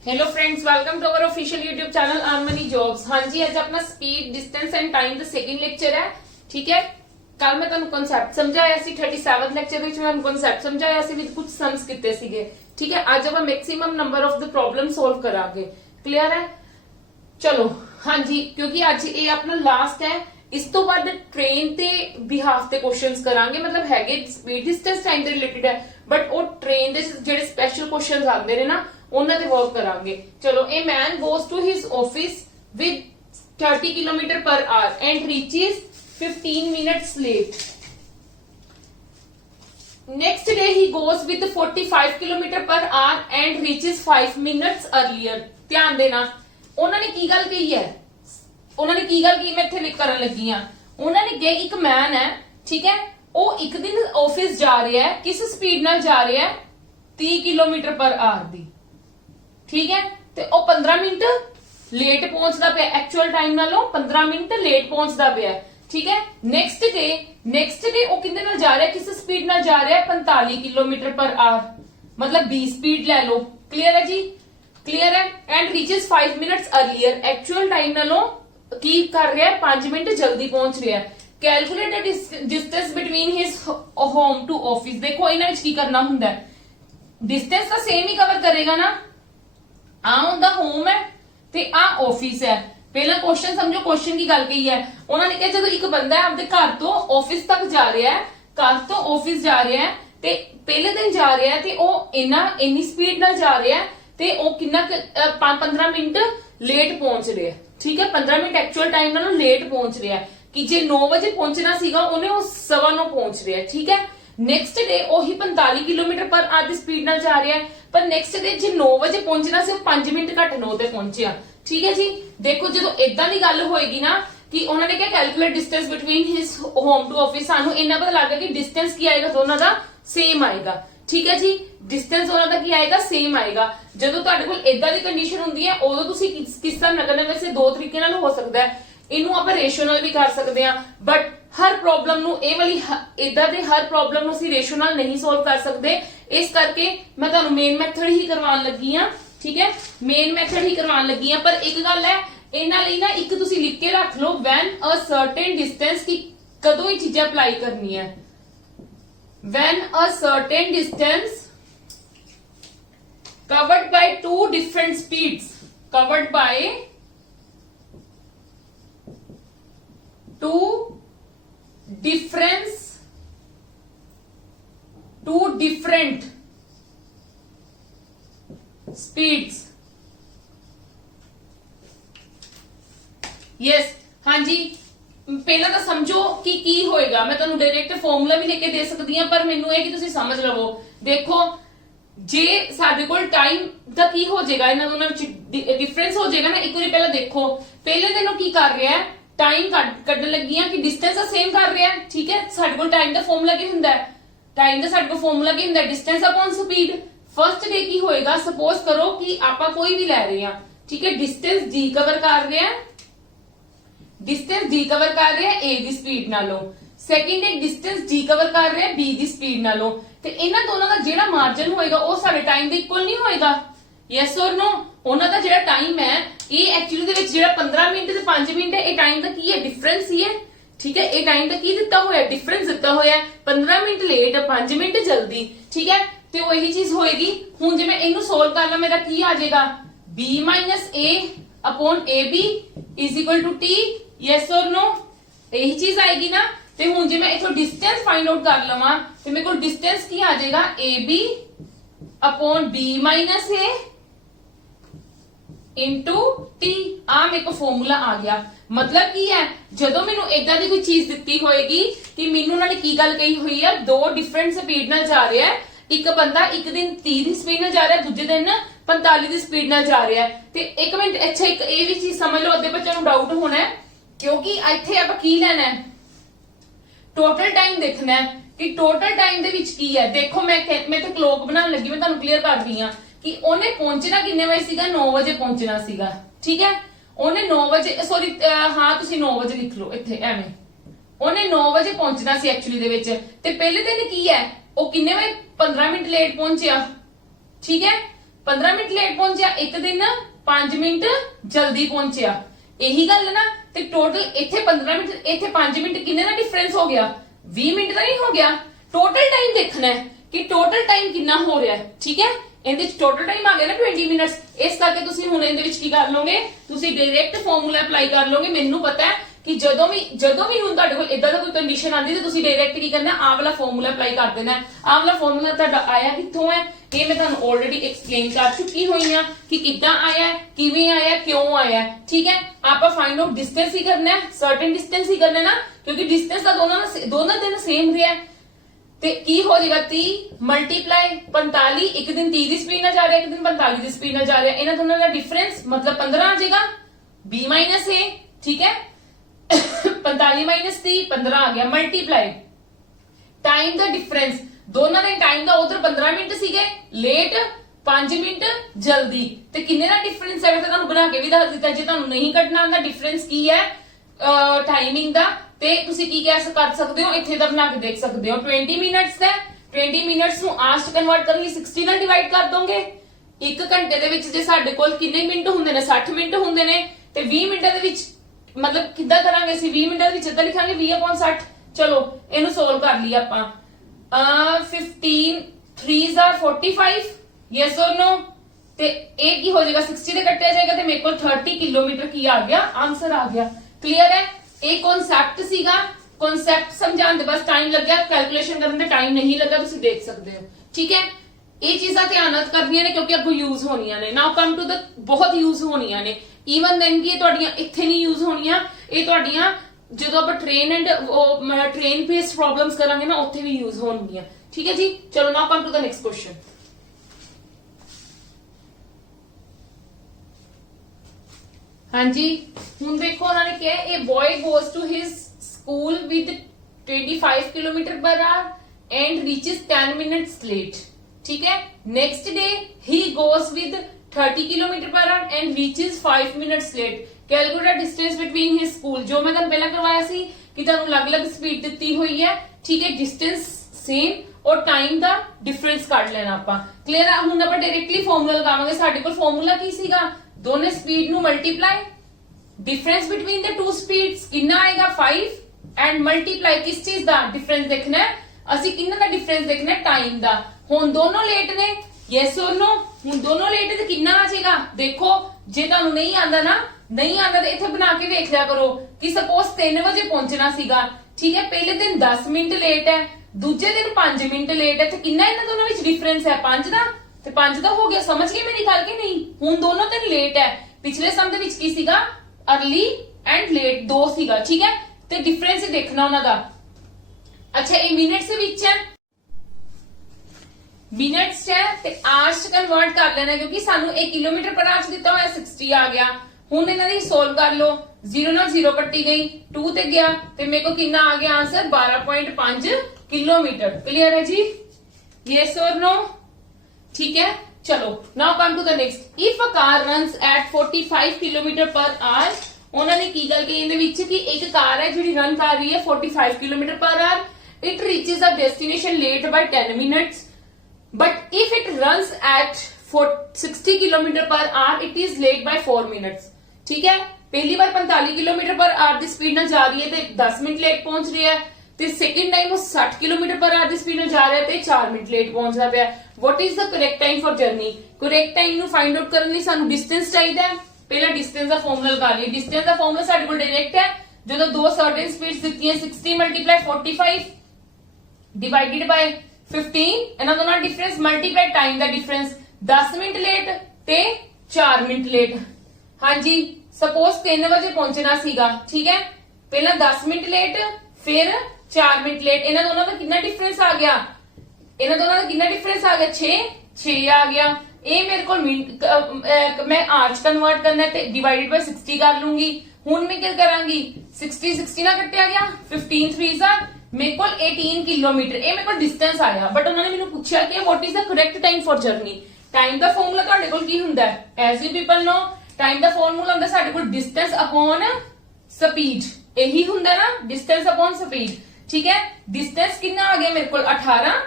Hello friends, welcome to our official YouTube channel earn money jobs. हाँ जी, आज अपना speed, distance and time the second lecture है। ठीक है, कल मैं तुहानू कॉन्सेप्ट समझाया सी 37 लेक्चर विच मैं कॉन्सेप्ट समझाया सी विद कुछ सम्स कीते सीगे। ठीक है, आज ਆਪਾਂ maximum number of the problem solve करांगे। क्लियर है? चलो हाँ जी, क्योंकि आज ये अपना लास्ट है। इस तो बाद ट्रेन ते बिहाफ ते क्वेश्चंस करांगे, मतलब हैगे स्पीड डिस्टेंस टाइम दे रिलेटेड है, बट वो ट्रेन दे जेडे स्पेशल क्वेश्चंस आंदे ने ना उन्हां ते वर्क करांगे। चलो, a man goes to his office with 30 kilometre per hour and reaches 15 minutes late. Next day he goes with 45 kilometre per hour and reaches 5 minutes earlier. ध्यान देना, उन्होंने की गल कही है, उन्होंने की गल की मैं इत्थे लिख करन लगी हां। उन्होंने कहा एक मैन है, ठीक है, वो एक दिन ऑफिस जा रहा है, किस स्पीड नाल जा रहा है? 30 किलोमीटर पर आवर दी। ठीक है, ते ओ 15 मिनट लेट पहुंचता पे, एक्चुअल टाइम नालों 15 मिनट लेट पहुंचता पे। ठीक है, नेक्स्ट डे वो किंदे नाल जा रहा है, किस स्पीड नाल जा रहा है? 45 किलोमीटर पर आवर, मतलब 20 स्पीड ले लो। क्लियर है जी? क्लियर है? And reaches 5 minutes earlier, actual time नालों की कर रहा है 5 मिनट जल्दी पहुंच रहा है। Calculate the distance between his home to office. देखो इन्हां विच की करना हुंदा है, डिस्टेंस तो सेम ही कवर करेगा ना। आ उनका होम है ते आ ऑफिस है। पहला क्वेश्चन समझो, क्वेश्चन की गल कही है। उन्होंने कहा जो एक बंदा है अपने घर तो ऑफिस तक जा रहा है, घर तो ऑफिस जा रहा है ते पहले दिन जा रहा है ते ओ इन्नी स्पीड नाल जा रहा है ते ओ कितना 15 मिनट लेट पहुंच रहा है। ठीक है, 15 मिनट एक्चुअल टाइम नालों लेट पहुंच रहा है कि जे 9 बजे पहुंचना सीगा उन्हें वो 9:15 पहुंच रहा है। ठीक है, नेक्स्ट डे ਉਹੀ 45 kilometre per our the speed ਨਾਲ ਜਾ ਰਿਹਾ ਹੈ, पर नेक्स्ट डे ਜੇ 9 ਵਜੇ ਪਹੁੰਚਣਾ ਸੀ ਉਹ 5 ਮਿੰਟ ਘੱਟ 9 ਤੇ ਪਹੁੰਚਿਆ। ਠੀਕ ਹੈ ਜੀ, ਦੇਖੋ ਜਦੋਂ ਇਦਾਂ ਦੀ ਗੱਲ ਹੋਏਗੀ ਨਾ ਕਿ ਉਹਨਾਂ ਨੇ ਕਿਹਾ calculate distance between his home to office, ਸਾਨੂੰ ਇੰਨਾ ਪਤਾ ਲੱਗ ਗਿਆ ਕਿ ਡਿਸਟੈਂਸ ਕੀ ਆਏਗਾ, ਦੋਨਾਂ ਦਾ ਸੇਮ ਆਏਗਾ। ਠੀਕ ਹੈ ਜੀ, ਡਿਸਟੈਂਸ ਉਹਨਾਂ ਦਾ ਕੀ ਆਏਗਾ? ਸੇਮ ਆਏਗਾ। ਜਦੋਂ ਤੁਹਾਡੇ ਕੋਲ ਇਦਾਂ ਦੀ ਕੰਡੀਸ਼ਨ ਹੁੰਦੀ ਹੈ ਉਦੋਂ ਤੁਸੀਂ ਕਿਸ ਤਰ੍ਹਾਂ ਨਾ ਕਰਨਾ, ਵੈਸੇ ਦੋ ਤਰੀਕੇ ਨਾਲ ਹੋ ਸਕਦਾ ਹੈ। ਇਹਨੂੰ ਆਪਾਂ ਰੇਸ਼ੋ ਨਾਲ ਵੀ ਕਰ ਸਕਦੇ ਆ, ਬਟ हर प्रॉब्लम नु ए वाली इदा दे हर प्रॉब्लम नु असीं रेशो नाल नहीं सोल्व कर सकते। इस करके मैं तुहानू मेन मैथड ही करवाउण लगी हां। ठीक है, मेन मैथड ही करवाउण लगी हां, पर एक गल है इन्हां लई ना एक तुसीं लिख के रख लो, व्हेन अ सर्टेन डिस्टेंस की कदों ये चीज़ां अप्लाई करनी है। When a certain distance covered by two different speeds, covered by two different speeds। Yes, हाँ जी, पहला तो समझो कि की होएगा। मैं तुहानू डायरेक्ट फॉर्मूला भी लेके दे सकती हूं, पर मैनू है कि तुसीं समझ लवो। देखो जे साडे कोल टाइम दा की हो जाएगा, इन्हां दोनां विच डिफरेंस हो जाएगा ना। एक बार पहला देखो, पहले दिन की कर रहा है, टाइम कड्डण लगी हां कि डिस्टेंस तो सेम कर रहा है। ठीक है, साडे कोल टाइम दा फॉर्मूला की हुंदा है? टाइम दा साडे कोल फॉर्मूला की हुंदा है? Distance upon speed. First day की होएगा, सपोज करो कि आपां कोई भी ले रहे हैं। ठीक है, डिस्टेंस डी कवर कर रहे हैं, डिस्टेंस डी कवर कर रहे हैं ए दी स्पीड नालों। Second day distance D cover कर रहे हैं बी दी स्पीड नालों, ते इन्हां दोनों दा जेड़ा मार्जिन होएगा वो साडे टाइम दे इक्वल नहीं होएगा। यस और नो? उन्हां दा जेड़ा टाइम है ये एक्चुअली दे विच जेड़ा 15 मिनट ते 5 मिनट है, ये टाइम दा की है? डिफरेंस ही है। ठीक है, ये टाइम दा की दिता होया? डिफरेंस दिता होया। 15 मिनट लेट, 5 मिनट जल्दी। ठीक है, ते वही चीज होएगी। हुण जे मैं इनू सोल्व कर ला, मेरा की आ जाएगा? b minus a upon ab is equal to t। Yes और नो? यही चीज आएगी ना। ते हुण जे मैं इथों डिस्टेंस फाइंड आउट कर लवां ते मेरे को डिस्टेंस की आ जाएगा? ab upon b minus a into T. आ मेरे को फॉर्मूला आ गया। मतलब की है, जदों मैनू इदा दी कोई चीज दिती होएगी कि मैनू उन्होंने की गल कही हुई है, दो डिफरेंट स्पीड नाल जा रहा है, एक बंदा एक दिन 30 दी स्पीड नाल जा रहा है, दूजे दिन 45 दी स्पीड नाल जा रहा है। ते एक मिनट, अच्छा एक ये भी चीज समझ लो, अद्धे बच्चों को डाउट होना है, क्योंकि इत्थे आपां की लेना है? टोटल टाइम देखना है कि टोटल टाइम दे विच की है। देखो मैं तो क्लॉक बनाने लगी, मैं तुहानू क्लियर कर दी हां कि उन्हें पहुंचना किन्ने बजे सीगा? 9 बजे पहुंचना सीगा। ठीक है, उन्हें 9 बजे, सॉरी हाँ तुसीं 9 बजे लिख लो इत्थे एवें, उन्हें 9 बजे पहुंचना सी एक्चुअली दे विच, ते पहले दिन की है वो किन्ने बजे? 15 मिनट लेट पहुंचिया। ठीक है, 15 ਮਿੰਟ ਲੇਟ ਪਹੁੰਚਿਆ, ਇੱਕ ਦਿਨ 5 ਮਿੰਟ ਜਲਦੀ ਪਹੁੰਚਿਆ। ਇਹੀ ਗੱਲ ਹੈ ਨਾ। ਤੇ ਟੋਟਲ ਇੱਥੇ 15 ਮਿੰਟ ਇੱਥੇ 5 ਮਿੰਟ ਕਿੰਨੇ ਦਾ ਡਿਫਰੈਂਸ ਹੋ ਗਿਆ? 20 ਮਿੰਟ ਦਾ ਨਹੀਂ ਹੋ ਗਿਆ। ਟੋਟਲ ਟਾਈਮ ਦੇਖਣਾ ਹੈ ਕਿ ਟੋਟਲ ਟਾਈਮ ਕਿੰਨਾ ਹੋ ਰਿਹਾ ਹੈ। ਠੀਕ ਹੈ, ਇਹਦੇ ਵਿੱਚ ਟੋਟਲ ਟਾਈਮ ਆ ਗਿਆ ਨਾ 20 ਮਿੰਟਸ। ਇਸ ਕਰਕੇ ਤੁਸੀਂ ਹੁਣ ਇਹਦੇ ਵਿੱਚ ਕੀ ਕਰ ਲਓਗੇ, ਤੁਸੀਂ ਡਾਇਰੈਕਟ ਫਾਰਮੂਲਾ ਅਪਲਾਈ ਕਰ ਲਓਗੇ। ਮੈਨੂੰ ਪਤਾ ਹੈ ਕਿ ਜਦੋਂ ਵੀ ਹੁਣ ਤੁਹਾਡੇ ਕੋਲ ਇਦਾਂ ਦਾ ਕੋਈ ਕੰਡੀਸ਼ਨ ਆਉਂਦੀ ਤੇ ਤੁਸੀਂ ਡਾਇਰੈਕਟ ਕੀ ਕਰਨਾ, ਆਹ ਵਾਲਾ ਫਾਰਮੂਲਾ ਅਪਲਾਈ ਕਰ ਦੇਣਾ। ਆਹ ਵਾਲਾ ਫਾਰਮੂਲਾ ਤੁਹਾਡਾ ਆਇਆ ਕਿੱਥੋਂ ਹੈ, ਇਹ ਮੈਂ ਤੁਹਾਨੂੰ ਆਲਰੇਡੀ ਐਕਸਪਲੇਨ ਕਰ ਚੁੱਕੀ ਹੋਈ ਆ ਕਿ ਕਿੱਦਾਂ ਆਇਆ, ਕਿਵੇਂ ਆਇਆ, ਕਿਉਂ ਆਇਆ। ਠੀਕ ਹੈ, ਆਪਾਂ ਫਾਈਂਡ ਆਊਟ ਡਿਸਟੈਂਸ ਹੀ ਕਰਨਾ ਹੈ, ਸਰਟਨ ਡਿਸਟੈਂਸ ਹੀ ਕਰਨਾ ਨਾ, ਕਿਉਂਕਿ ਡਿਸਟੈਂਸ ਤਾਂ ਦੋਨਾਂ ਦਿਨ ਸੇਮ ਰਿਹਾ। ਤੇ ਕੀ ਹੋ ਜਾਏਗਾ, 30 ਮਲਟੀਪਲਾਈ 45, ਇੱਕ ਦਿਨ 30 ਦੀ ਸਪੀਡ ਨਾਲ ਜਾ ਰਿਹਾ, ਇੱਕ ਦਿਨ 45 ਦੀ ਸਪੀਡ ਨਾਲ ਜਾ ਰਿਹਾ। ਇਹਨਾਂ ਦੋਨਾਂ ਦਾ ਡਿਫਰੈਂਸ ਮਤਲਬ 15 ਆ ਜਾਏਗਾ, b ਮਾਈਨਸ a। ਠੀਕ ਹੈ, 45 ਮਾਈਨਸ 30 15 ਆ ਗਿਆ। ਮਲਟੀਪਲਾਈ ਟਾਈਮ ਦਾ ਡਿਫਰੈਂਸ, ਦੋਨਾਂ ਦੇ ਟਾਈਮ ਦਾ ਉਧਰ 15 ਮਿੰਟ ਸੀਗੇ ਲੇਟ, 5 ਮਿੰਟ ਜਲਦੀ, ਤੇ ਕਿੰਨੇ ਦਾ ਡਿਫਰੈਂਸ ਹੈ। ਮੈਂ ਤੁਹਾਨੂੰ ਬਣਾ ਕੇ ਵੀ ਦੱਸ ਦਿੱਤਾ, ਜੇ ਤੁਹਾਨੂੰ ਨਹੀਂ ਕੱਢਣਾ ਆਉਂਦਾ ਡਿਫਰੈਂਸ ਕੀ ਹੈ ਟਾਈਮਿੰਗ ਦਾ, ਤੇ ਤੁਸੀਂ ਕੀ ਕਰ ਸਕਦੇ ਹੋ, ਇੱਥੇ ਦਾ ਬਣਾ ਕੇ ਦੇਖ ਸਕਦੇ ਹੋ। 20 ਮਿੰਟਸ ਦਾ 20 ਮਿੰਟਸ ਨੂੰ ਆਵਰਸ ਚ ਕਨਵਰਟ ਕਰਨ ਲਈ 60 ਨਾਲ ਡਿਵਾਈਡ ਕਰ ਦੋਗੇ। ਇੱਕ ਘੰਟੇ ਦੇ ਵਿੱਚ ਜੇ ਸਾਡੇ ਕੋਲ ਕਿੰਨੇ ਮਿੰਟ ਹੁੰਦੇ ਨੇ, 60 ਮਿੰਟ ਹੁੰਦੇ ਨੇ, ਤੇ 20 ਮਿੰਟਾਂ ਦੇ ਵਿੱਚ ਮਤਲਬ ਕਿੱਦਾਂ ਕਰਾਂਗੇ ਅਸੀਂ, 20 ਮਿੰਟਾਂ ਦੇ ਵਿੱਚ ਇੱਦਾਂ ਲਿਖਾਂਗੇ 20/60। ਚਲੋ ਇਹਨੂੰ ਸੋਲਵ ਕਰ ਲਈ ਆਪਾਂ। 15 3s are 45, ਯੈਸ অর ਨੋ। ਤੇ ਇਹ ਕੀ ਹੋ ਜਾਏਗਾ, 60 ਦੇ ਕੱਟਿਆ ਜਾਏਗਾ ਤੇ ਮੇਰੇ ਕੋਲ 30 ਕਿਲੋਮੀਟਰ ਕੀ ਆ ਗਿਆ, ਆਨਸਰ ਆ ਗਿਆ। ਕਲੀਅਰ ਹੈ, ਇਹ ਕਨਸੈਪਟ ਸੀਗਾ। ਕਨਸੈਪਟ ਸਮਝਾਉਣ ਦੇ ਬਸ ਟਾਈਮ ਲੱਗਿਆ, ਕੈਲਕੂਲੇਸ਼ਨ ਕਰਨ ਦੇ ਟਾਈਮ ਨਹੀਂ ਲੱਗਾ, ਤੁਸੀਂ ਦੇਖ ਸਕਦੇ ਹੋ। ਠੀਕ ਹੈ, ਇਹ ਚੀਜ਼ਾਂ ਧਿਆਨ ਨਾਲ ਕਰਨੀਆਂ ਨੇ ਕਿਉਂਕਿ ਅੱਗੋਂ ਯੂਜ਼ ਹੋਣੀਆਂ ਨੇ। ਨਾਓ ਕਮ ਟੂ ਦ ਬਹੁਤ ਯੂਜ਼ ਹੋਣੀਆਂ ਨੇ। ਈਵਨ ਦੈਨ ਕਿ ਇਹ ਤੁਹਾਡੀਆਂ ਇੱਥੇ ਨਹੀਂ ਯੂਜ਼ ਹੋਣੀਆਂ, ਇਹ ਤੁਹਾਡੀਆਂ ਜਦੋਂ ਆਪਾਂ ਟ੍ਰੇਨ ਬੇਸਡ ਪ੍ਰੋਬਲਮਸ ਕਰਾਂਗੇ ਨਾ, ਉੱਥੇ ਵੀ ਯੂਜ਼ ਹੋਣਗੀਆਂ। ਠੀਕ ਹੈ ਜੀ, ਚਲੋ now come to the next question. ਹਾਂਜੀ, ਹੁਣ ਦੇਖੋ ਉਹਨਾਂ ਨੇ ਕਿਹਾ ਇਹ boy goes to his school with 25 km/h and reaches 10 minutes late. ठीक है, next day he goes with 30 km/h and reaches 5 minutes late. Calculate distance between his school. जो मैं ਤੁਹਾਨੂੰ ਪਹਿਲਾਂ ਕਰਵਾਇਆ ਸੀ ਕਿ ਤੁਹਾਨੂੰ ਅਲੱਗ-ਅਲੱਗ ਸਪੀਡ ਦਿੱਤੀ ਹੋਈ ਹੈ। ਠੀਕ ਹੈ, ਡਿਸਟੈਂਸ ਸੇਮ ਔਰ ਟਾਈਮ ਦਾ ਡਿਫਰੈਂਸ ਕੱਢ ਲੈਣਾ ਆਪਾਂ। ਕਲੀਅਰ ਆ। ਹੁਣ ਆਪਾਂ ਡਾਇਰੈਕਟਲੀ ਫਾਰਮੂਲਾ ਲਗਾਵਾਂਗੇ। ਸਾਡੇ ਕੋਲ ਫਾਰਮੂਲਾ ਕੀ ਸੀਗਾ, ਦੋਨੇ ਸਪੀਡ ਨੂੰ multiply, difference between the two speeds कितना आएगा 5, एंड मल्टीप्लाई किस चीज का डिफरेंस देखना है, ਅਸੀਂ ਕਿੰਨਾ ਦਾ ਡਿਫਰੈਂਸ ਦੇਖਣਾ ਹੈ, ਟਾਈਮ ਦਾ। ਹੁਣ ਦੋਨੋਂ ਲੇਟ ਨੇ, ਯੈਸ অর ਨੋ। ਹੁਣ ਦੋਨੋਂ ਲੇਟ ਤੇ ਕਿੰਨਾ ਆ ਜਾਏਗਾ, ਦੇਖੋ ਜੇ ਤੁਹਾਨੂੰ ਨਹੀਂ ਆਂਦਾ ਨਾ, ਨਹੀਂ ਆਂਦਾ ਤੇ ਇੱਥੇ ਬਣਾ ਕੇ ਵੇਖ ਲਿਆ ਕਰੋ ਕਿ ਸਪੋਜ਼ 3 ਵਜੇ ਪਹੁੰਚਣਾ ਸੀਗਾ। ਠੀਕ ਹੈ, ਪਹਿਲੇ ਦਿਨ 10 ਮਿੰਟ ਲੇਟ ਹੈ, ਦੂਜੇ ਦਿਨ 5 ਮਿੰਟ ਲੇਟ ਹੈ, ਤੇ ਕਿੰਨਾ ਇਹਨਾਂ ਦੋਨੋਂ ਵਿੱਚ ਡਿਫਰੈਂਸ ਹੈ, 5 ਦਾ। ਤੇ 5 ਦਾ ਹੋ ਗਿਆ, ਸਮਝ ਗਏ ਮੇਰੀ ਗੱਲ ਕਿ ਨਹੀਂ। ਹੁਣ ਦੋਨੋਂ ਦਿਨ ਲੇਟ ਹੈ, ਪਿਛਲੇ ਸਮ ਦੇ ਵਿੱਚ ਕੀ ਸੀਗਾ, अर्ली एंड लेट 2 ਸੀਗਾ। ਠੀਕ ਹੈ, ਤੇ ਡਿਫਰੈਂਸ ਦੇਖਣਾ ਉਹਨਾਂ ਦਾ। ਅੱਛਾ, ਇਹ ਮਿੰਟਸ ਦੇ ਵਿੱਚ ਹੈ, ਮਿੰਟਸ ਹੈ ਤੇ ਆਵਰਸ ਚ ਕਨਵਰਟ ਕਰ ਲੈਣਾ ਕਿਉਂਕਿ ਸਾਨੂੰ 1 km/h ਦਿੱਤਾ ਹੋਇਆ 60 ਆ ਗਿਆ। ਹੁਣ ਇਹਨਾਂ ਦੀ ਸੋਲਵ ਕਰ ਲਓ। 0 ਨਾਲ 0 ਕੱਟੀ ਗਈ, 2 ਤੇ ਗਿਆ ਤੇ ਮੇਰੇ ਕੋ ਕਿੰਨਾ ਆ ਗਿਆ ਆਨਸਰ 12.5 ਕਿਲੋਮੀਟਰ। ਕਲੀਅਰ ਹੈ ਜੀ, ਯੈਸ অর नो। ठीक है, चलो now come to the next. If a car runs at 45 km/h, उन्होंने की गल कही ਇਹਦੇ ਵਿੱਚ ਕਿ ਇੱਕ ਕਾਰ ਹੈ ਜਿਹੜੀ ਰਨ ਕਰ ਰਹੀ ਹੈ 45 km/h, it reaches a destination late by 10 minutes, but if it runs at 60 km/h it is late by 4 minutes. ठीक है, पहली बार 45 km/h ਦੀ ਸਪੀਡ ਨਾਲ ਜਾ ਰਹੀ ਹੈ ਤੇ 10 ਮਿੰਟ ਲੇਟ ਪਹੁੰਚ ਰਹੀ ਹੈ, ਤੇ ਸੈਕਿੰਡ ਟਾਈਮ ਉਹ 60 km/h ਦੀ ਸਪੀਡ ਨਾਲ ਜਾ ਰਿਹਾ ਤੇ 4 ਮਿੰਟ ਲੇਟ ਪਹੁੰਚਦਾ ਪਿਆ। What is the correct time for journey? Correct time ਨੂੰ find out ਕਰਨ ਲਈ ਸਾਨੂੰ distance ਚਾਹੀਦਾ ਹੈ। ਪਹਿਲਾਂ distance ਦਾ ਫਾਰਮੂਲਾ ਲਗਾ ਲਈਏ। distance ਦਾ ਫਾਰਮੂਲਾ ਸਾਡੇ ਕੋਲ ਡਾਇਰੈਕਟ ਹੈ, ਜਦੋਂ ਦੋ ਸਰਟਨ ਸਪੀਡਸ ਦਿੱਤੀਆਂ 60 × 45 ਡਿਵਾਈਡਡ ਬਾਈ 15, ਇਹਨਾਂ ਦੋਨਾਂ ਦਾ ਡਿਫਰੈਂਸ ਮਲਟੀਪਲਾਈ ਟਾਈਮ ਦਾ ਡਿਫਰੈਂਸ, 10 ਮਿੰਟ ਲੇਟ ਤੇ 4 ਮਿੰਟ ਲੇਟ। ਹਾਂਜੀ, ਸਪੋਜ਼ 3 ਵਜੇ ਪਹੁੰਚਣਾ ਸੀਗਾ। ਠੀਕ ਹੈ, ਪਹਿਲਾਂ 10 ਮਿੰਟ ਲੇਟ ਫਿਰ 4 ਮਿੰਟ ਲੇਟ। ਇਹਨਾਂ ਦੋਨਾਂ ਦਾ ਕਿੰਨਾ ਡਿਫਰੈਂਸ ਆ ਗਿਆ, ਇਹਨਾਂ ਦੋਨਾਂ ਦਾ ਕਿੰਨਾ ਡਿਫਰੈਂਸ ਆ ਗਿਆ, 6 ਆ ਗਿਆ। ਇਹ ਮੇਰੇ ਕੋਲ ਮੈਂ ਆਰ ਚ ਕਨਵਰਟ ਕਰਨਾ ਤੇ ਡਿਵਾਈਡਡ ਬਾਈ 60 ਕਰ ਲੂੰਗੀ। ਹੁਣ ਮੈਂ ਕੀ ਕਰਾਂਗੀ, 60 ਨਾਲ ਕੱਟਿਆ ਗਿਆ, 15 3s ਆ ਮੇਰੇ ਕੋਲ 18 ਕਿਲੋਮੀਟਰ। ਇਹ ਮੇਰੇ ਕੋਲ ਡਿਸਟੈਂਸ ਆਇਆ, ਬਟ ਉਹਨਾਂ ਨੇ ਮੈਨੂੰ ਪੁੱਛਿਆ ਕਿ what is the correct time for journey. Time ਦਾ ਫਾਰਮੂਲਾ ਤੁਹਾਡੇ ਕੋਲ ਕੀ ਹੁੰਦਾ ਹੈ, as you people know, time ਦਾ ਫਾਰਮੂਲਾ ਹੁੰਦਾ ਸਾਡੇ ਕੋਲ ਡਿਸਟੈਂਸ ਅਪਨ ਸਪੀਡ। ਇਹੀ ਹੁੰਦਾ ਨਾ, ਡਿਸਟੈਂਸ ਅਪਨ ਸਪੀਡ। ਠੀਕ ਹੈ, ਡਿਸਟੈਂਸ ਕਿੰਨਾ ਆ ਗਿਆ ਮੇਰੇ ਕੋਲ 18,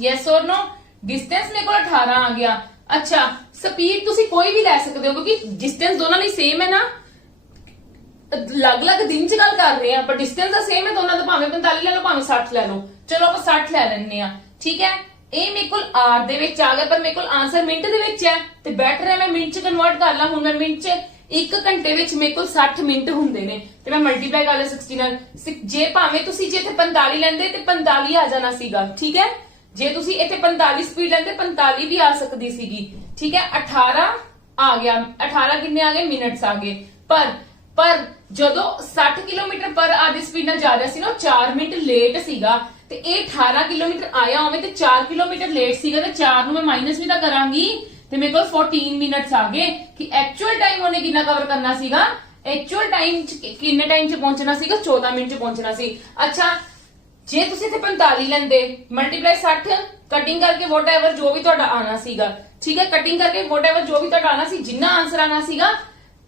यस और नो। डिस्टेंस मेरे को 18 आ गया। अच्छा स्पीड ਤੁਸੀਂ ਕੋਈ ਵੀ ਲੈ ਸਕਦੇ ਹੋ ਕਿਉਂਕਿ ਡਿਸਟੈਂਸ ਦੋਨਾਂ ਲਈ ਸੇਮ ਹੈ ਨਾ, ਅਲੱਗ-ਅਲੱਗ ਦਿਨ ਚ ਗੱਲ ਕਰ ਰਹੇ ਆ ਪਰ ਡਿਸਟੈਂਸ ਤਾਂ ਸੇਮ ਹੈ ਦੋਨਾਂ ਦਾ, ਭਾਵੇਂ 45 ਲੈ ਲਓ ਭਾਵੇਂ 60 ਲੈ ਲਓ। ਚਲੋ ਆਪਾਂ 60 ਲੈ ਲੈਣੇ ਆ, ਠੀਕ ਹੈ। ਇਹ ਮੇਰੇ ਕੋਲ ਆਰ ਦੇ ਵਿੱਚ ਆ ਗਿਆ ਪਰ ਮੇਰੇ ਕੋਲ ਆਨਸਰ ਮਿੰਟ ਦੇ ਵਿੱਚ ਹੈ ਤੇ ਬੈਟਰ ਹੈ ਮੈਂ ਮਿੰਟ ਚ ਕਨਵਰਟ ਕਰ ਲਾਂ। ਹੁਣ ਮੈਂ ਮਿੰਟ ਚ 1 ਘੰਟੇ ਵਿੱਚ ਮੇਰੇ ਕੋਲ 60 ਮਿੰਟ ਹੁੰਦੇ ਨੇ ਤੇ ਮੈਂ ਮਲਟੀਪਲਾਈ ਕਰ ਲਿਆ 60 ਨਾਲ। ਜੇ ਭਾਵੇਂ ਤੁਸੀਂ ਜੇ ਇੱਥੇ 45 ਲੈਂਦੇ ਤੇ 45 ਆ ਜਾਣਾ ਸੀਗਾ, ਠੀਕ ਹੈ। ਜੇ ਤੁਸੀਂ ਇੱਥੇ 45 ਸਪੀਡ ਲੈਂਦੇ 45 ਵੀ ਆ ਸਕਦੀ ਸੀਗੀ, ਠੀਕ ਹੈ। 18 ਆ ਗਿਆ, 18 ਕਿੰਨੇ ਆ ਗਏ ਮਿੰਟਸ ਆ ਗਏ। ਪਰ ਜਦੋਂ 60 ਕਿਲੋਮੀਟਰ ਪਰ ਆਰ ਦੀ ਸਪੀਡ ਨਾਲ ਜਾ ਰਿਹਾ ਸੀ ਨਾ 4 ਮਿੰਟ ਲੇਟ ਸੀਗਾ ਤੇ ਇਹ 18 ਕਿਲੋਮੀਟਰ ਆਇਆ ਹੋਵੇ ਤੇ 4 ਕਿਲੋਮੀਟਰ ਲੇਟ ਸੀਗਾ ਤੇ 4 ਨੂੰ ਮੈਂ ਮਾਈਨਸ ਵੀ ਤਾਂ ਕਰਾਂਗੀ ਤੇ ਮੇਰੇ ਕੋਲ 14 ਮਿੰਟਸ ਆ ਗਏ ਕਿ ਐਕਚੁਅਲ ਟਾਈਮ ਉਹਨੇ ਕਿੰਨਾ ਕਵਰ ਕਰਨਾ ਸੀਗਾ, ਐਕਚੁਅਲ ਟਾਈਮ ਕਿੰਨੇ ਟਾਈਮ ਚ ਪਹੁੰਚਣਾ ਸੀਗਾ, 14 ਮਿੰਟ ਚ ਪਹੁੰਚਣਾ ਸੀ। ਅੱਛਾ ਜੇ ਤੁਸੀਂ ਇੱਥੇ 45 ਲੈਂਦੇ ਮਲਟੀਪਲਾਈ 60 ਕਟਿੰਗ ਕਰਕੇ ਵਟਐਵਰ ਜੋ ਵੀ ਤੁਹਾਡਾ ਆਣਾ ਸੀਗਾ, ਠੀਕ ਹੈ। ਕਟਿੰਗ ਕਰਕੇ ਵਟਐਵਰ ਜੋ ਵੀ ਤੁਹਾਡਾ ਆਣਾ ਸੀ, ਜਿੰਨਾ ਆਨਸਰ ਆਣਾ ਸੀਗਾ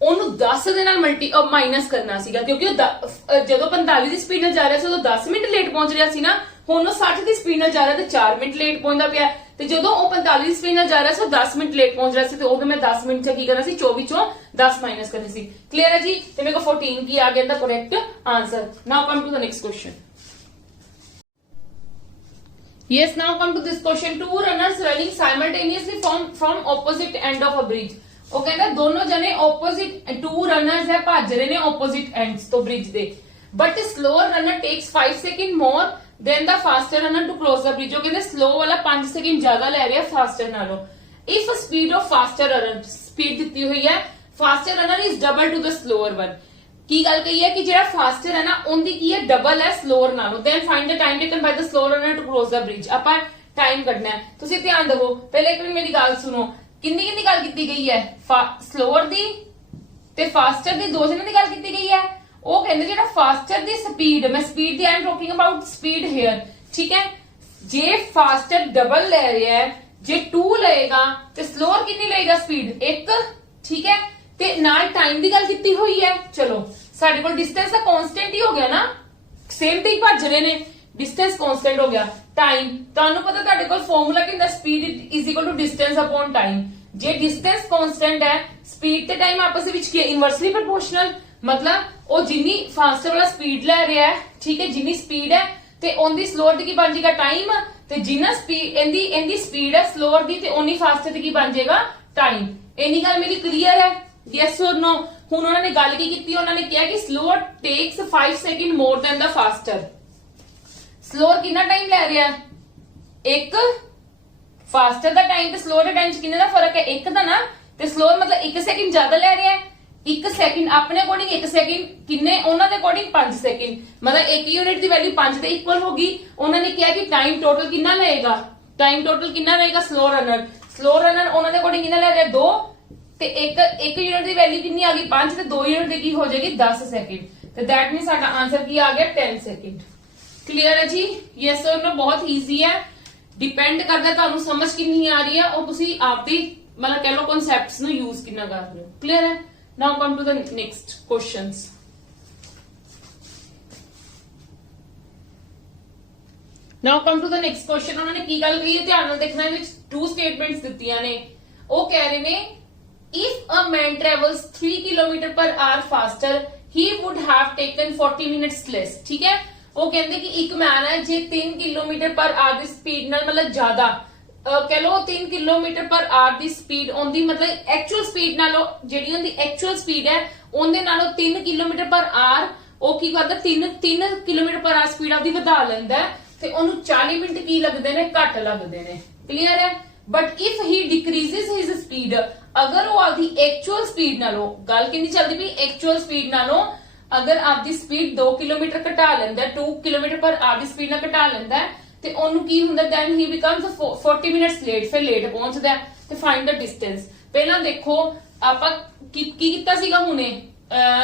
ਉਹਨੂੰ 10 ਦੇ ਨਾਲ ਮਾਈਨਸ ਕਰਨਾ ਸੀਗਾ ਕਿਉਂਕਿ ਉਹ ਜਦੋਂ 45 ਦੀ ਸਪੀਡ ਨਾਲ ਜਾ ਰਿਹਾ ਸੀ ਉਦੋਂ 10 ਮਿੰਟ ਲੇਟ ਪਹੁੰਚ ਰਿਹਾ ਸੀ ਨਾ। ਹੁਣ ਉਹ 60 ਦੀ ਸਪੀਡ ਨਾਲ ਜਾ ਰਿਹਾ ਤੇ 4 ਮਿੰਟ ਲੇਟ ਪਹੁੰਚਦਾ ਪਿਆ ਤੇ ਜਦੋਂ ਉਹ 45 ਦੀ ਸਪੀਡ ਨਾਲ ਜਾ ਰਿਹਾ ਸੀ ਉਹ 10 ਮਿੰਟ ਲੇਟ ਪਹੁੰਚ ਰਿਹਾ ਸੀ ਤੇ ਉਹ ਮੈਂ 10 ਮਿੰਟ ਚ ਕੀ ਕਰਨਾ ਸੀ 24 ਚੋਂ 10 ਮਾਈਨਸ ਕਰਨੀ ਸੀ। ਕਲੀਅਰ ਹੈ ਜੀ। ਤੇ ਮੇਰੇ ਕੋਲ 14 ਕੀ ਆ ਗਿਆ ਦਾ correct answer. Now come to the next question. Yes, now come to this question. Two runners running simultaneously from opposite end of a bridge. ਉਹ ਕਹਿੰਦਾ ਦੋਨੋਂ ਜਣੇ opposite two runners ਹੈ ਭੱਜ ਰਹੇ ਨੇ opposite ends ਤੋਂ bridge ਦੇ, but slower runner takes 5 seconds more than the faster runner to cross the bridge. ਉਹ ਕਹਿੰਦੇ slow ਵਾਲਾ 5 ਸੈਕਿੰਡ ਜ਼ਿਆਦਾ ਲੈ ਰਿਹਾ faster ਨਾਲੋਂ। If speed of faster runner, speed ਦਿੱਤੀ ਹੋਈ ਹੈ, faster runner is double to the slower one. ਕੀ ਗੱਲ ਕਹੀ ਹੈ ਕਿ ਜਿਹੜਾ ਫਾਸਟਰ ਹੈ ਨਾ ਉਹਦੀ ਕੀ ਹੈ ਡਬਲ ਹੈ ਸਲੋਅਰ ਨਾਲੋਂ। Then find the time taken by the slower runner to cross the bridge. ਆਪਾਂ ਟਾਈਮ ਕੱਢਣਾ ਹੈ, ਤੁਸੀਂ ਧਿਆਨ ਦਿਓ। ਪਹਿਲੇ ਇੱਕ ਵਾਰੀ ਮੇਰੀ ਗੱਲ ਸੁਣੋ, ਕਿੰਨੀ ਗੱਲ ਕੀਤੀ ਗਈ ਹੈ ਸਲੋਅਰ ਦੀ ਤੇ ਫਾਸਟਰ ਦੀ, ਦੋ ਜਣਾਂ ਦੀ ਗੱਲ ਕੀਤੀ ਗਈ ਹੈ। ਉਹ ਕਹਿੰਦੇ ਜਿਹੜਾ ਫਾਸਟਰ ਦੀ ਸਪੀਡ, ਮੈਂ ਸਪੀਡ ਦੀ I am talking about speed here, ਠੀਕ ਹੈ। ਜੇ ਫਾਸਟਰ ਡਬਲ ਲੈ ਰਿਹਾ ਹੈ, ਜੇ 2 ਲਏਗਾ ਤੇ ਸਲੋਅਰ ਕਿੰਨੀ ਲਏਗਾ ਸਪੀਡ 1, ਠੀਕ ਹੈ। ਤੇ ਨਾਲ ਟਾਈਮ ਦੀ ਗੱਲ ਕੀਤੀ ਹੋਈ ਹੈ। ਚਲੋ ਸਾਡੇ ਕੋਲ ਡਿਸਟੈਂਸ ਤਾਂ ਕਾਂਸਟੈਂਟ ਹੀ ਹੋ ਗਿਆ ਨਾ, ਸੇਮ ਤੇ ਹੀ ਭੱਜ ਰਹੇ ਨੇ, ਡਿਸਟੈਂਸ ਕਾਂਸਟੈਂਟ ਹੋ ਗਿਆ। ਟਾਈਮ ਤੁਹਾਨੂੰ ਪਤਾ ਤੁਹਾਡੇ ਕੋਲ ਫਾਰਮੂਲਾ ਕੀ ਹੁੰਦਾ, speed is equal to distance upon time. ਜੇ ਡਿਸਟੈਂਸ ਕਾਂਸਟੈਂਟ ਹੈ ਸਪੀਡ ਤੇ ਟਾਈਮ ਆਪਸ ਵਿੱਚ ਕੀ ਹੈ ਇਨਵਰਸਲੀ ਪ੍ਰੋਪੋਰਸ਼ਨਲ, ਮਤਲਬ ਉਹ ਜਿੰਨੀ ਫਾਸਟਰ ਵਾਲਾ ਸਪੀਡ ਲੈ ਰਿਹਾ ਹੈ, ਠੀਕ ਹੈ, ਜਿੰਨੀ ਸਪੀਡ ਹੈ ਤੇ ਉਹਦੀ ਸਲੋਅਰ ਦੀ ਕੀ ਬਣ ਜਾਏਗਾ ਟਾਈਮ, ਤੇ ਜਿੰਨਾ ਸਪੀਡ ਇਹਦੀ ਸਪੀਡ ਹੈ ਸਲੋਅਰ ਦੀ ਤੇ ਉਨੀ ਫਾਸਟਰ ਦੀ ਕੀ ਬਣ ਜਾਏਗਾ ਟਾਈਮ। ਇੰਨੀ ਗੱਲ ਮੇਰੀ ਕਲੀਅਰ ਹੈ? Yes or no. ਹੁਣ ਉਹਨਾਂ ਨੇ ਗੱਲ ਕੀ ਕੀਤੀ, ਉਹਨਾਂ ਨੇ ਕਿਹਾ ਕਿ ਸਲੋਅਰ ਟੇਕਸ 5 ਸੈਕਿੰਡ ਮੋਰ ਦੈਨ ਦਾ ਫਾਸਟਰ। ਸਲੋਅਰ ਕਿੰਨਾ ਟਾਈਮ ਲੈ ਰਿਹਾ ਹੈ 1, ਫਾਸਟਰ ਦਾ ਟਾਈਮ ਤੇ ਸਲੋਅਰ ਦੇ ਟਾਈਮ ਚ ਕਿੰਨੇ ਦਾ ਫਰਕ ਹੈ 1 ਦਾ ਨਾ, ਤੇ ਸਲੋਅਰ ਮਤਲਬ 1 ਸੈਕਿੰਡ ਜ਼ਿਆਦਾ ਲੈ ਰਿਹਾ ਹੈ। 1 ਸੈਕਿੰਡ ਆਪਣੇ ਅਕੋਰਡਿੰਗ 1 ਸੈਕਿੰਡ ਕਿੰਨੇ, ਉਹਨਾਂ ਦੇ ਅਕੋਰਡਿੰਗ 5 ਸੈਕਿੰਡ, ਮਤਲਬ 1 ਯੂਨਿਟ ਦੀ ਵੈਲਿਊ 5 ਦੇ ਇਕੁਅਲ ਹੋਗੀ। ਉਹਨਾਂ ਨੇ ਕਿਹਾ ਕਿ ਟਾਈਮ ਟੋਟਲ ਕਿੰਨਾ ਲਏਗਾ, ਟਾਈਮ ਟੋਟਲ ਕਿੰਨਾ ਲਏਗਾ ਸਲੋਅਰ ਰਨਰ ਉਹਨਾਂ ਦੇ ਅਕੋਰਡਿੰਗ ਕਿੰਨਾ ਲੈ ਰਿਹਾ 2, ਤੇ 1 ਯੂਨਿਟ ਦੀ ਵੈਲਿਊ ਕਿੰਨੀ ਆ ਗਈ 5 ਤੇ 2 ਯੂਨਿਟ ਦੀ ਕੀ ਹੋ ਜਾਏਗੀ 10 ਸੈਕਿੰਡ। ਤੇ ਦੈਟ ਮੀਨਸ ਸਾਡਾ ਆਨਸਰ ਕੀ ਆ ਗਿਆ 10 ਸੈਕਿੰਡ। ਕਲੀਅਰ ਹੈ ਜੀ? Yes or no. ਬਹੁਤ ਈਜ਼ੀ ਹੈ, ਡਿਪੈਂਡ ਕਰਦਾ ਤੁਹਾਨੂੰ ਸਮਝ ਕਿੰਨੀ ਆ ਰਹੀ ਹੈ ਉਹ ਤੁਸੀਂ ਆਪਦੀ ਮਤਲਬ ਕਹਿ ਲਓ ਕਨਸੈਪਟਸ ਨੂੰ ਯੂਜ਼ ਕਿੰਨਾ ਕਰ ਰਹੇ ਹੋ। ਕਲੀਅਰ ਹੈ? Now come to the next questions. Now come to the next question. ਉਹਨਾਂ ਨੇ ਕੀ ਗੱਲ ਕਹੀ ਹੈ ਧਿਆਨ ਨਾਲ ਦੇਖਣਾ, ਇਹਦੇ ਵਿੱਚ 2 ਸਟੇਟਮੈਂਟਸ ਦਿੱਤੀਆਂ ਨੇ। ਉਹ ਕਹਿ ਰਹੇ ਨੇ if a man travels 3 km per hour faster he would have taken 40 minutes less। ਠੀਕ ਹੈ, ਉਹ ਕਹਿੰਦੇ ਕਿ ਇੱਕ ਮੈਨ ਹੈ ਜੇ 3 ਕਿਲੋਮੀਟਰ ਪਰ ਆਰ ਦੀ ਸਪੀਡ ਨਾਲ ਮਤਲਬ ਜ਼ਿਆਦਾ ਕਹ ਲੋ 3 ਕਿਲੋਮੀਟਰ ਪਰ ਆਰ ਦੀ ਸਪੀਡ ਉਹਦੀ ਮਤਲਬ ਐਕਚੁਅਲ ਸਪੀਡ ਨਾਲੋਂ ਜਿਹੜੀ ਉਹਦੀ ਐਕਚੁਅਲ ਸਪੀਡ ਹੈ ਉਹਦੇ ਨਾਲੋਂ 3 ਕਿਲੋਮੀਟਰ ਪਰ ਆਰ ਉਹ ਕੀ ਕਰਦਾ 3 ਕਿਲੋਮੀਟਰ ਪਰ ਆਰ ਸਪੀਡ ਆਪਦੀ ਵਧਾ ਲੈਂਦਾ ਤੇ ਉਹਨੂੰ 40 ਮਿੰਟ ਕੀ ਲੱਗਦੇ ਨੇ ਘੱਟ ਲੱਗਦੇ ਨੇ। ਕਲੀਅਰ ਹੈ? But if he decreases his speed, ਅਗਰ ਉਹ ਆਪਦੀ ਐਕਚੁਅਲ ਸਪੀਡ ਨਾਲੋਂ, ਗੱਲ ਕਿੰਨੀ ਚੱਲਦੀ ਪਈ ਐਕਚੁਅਲ ਸਪੀਡ ਨਾਲੋਂ, ਅਗਰ ਆਪਦੀ ਸਪੀਡ 2 ਕਿਲੋਮੀਟਰ ਘਟਾ ਲੈਂਦਾ 2 ਕਿਲੋਮੀਟਰ ਪਰ ਆਰ ਦੀ ਸਪੀਡ ਨਾਲ ਘਟਾ ਲੈਂਦਾ ਤੇ ਉਹਨੂੰ ਕੀ ਹੁੰਦਾ then he becomes 40 minutes late, ਫਿਰ ਲੇਟ ਪਹੁੰਚਦਾ। ਤੇ ਫਾਈਂਡ ਦ ਡਿਸਟੈਂਸ। ਪਹਿਲਾਂ ਦੇਖੋ ਆਪਾਂ ਕੀ ਕੀਤਾ ਸੀਗਾ ਹੁਣੇ,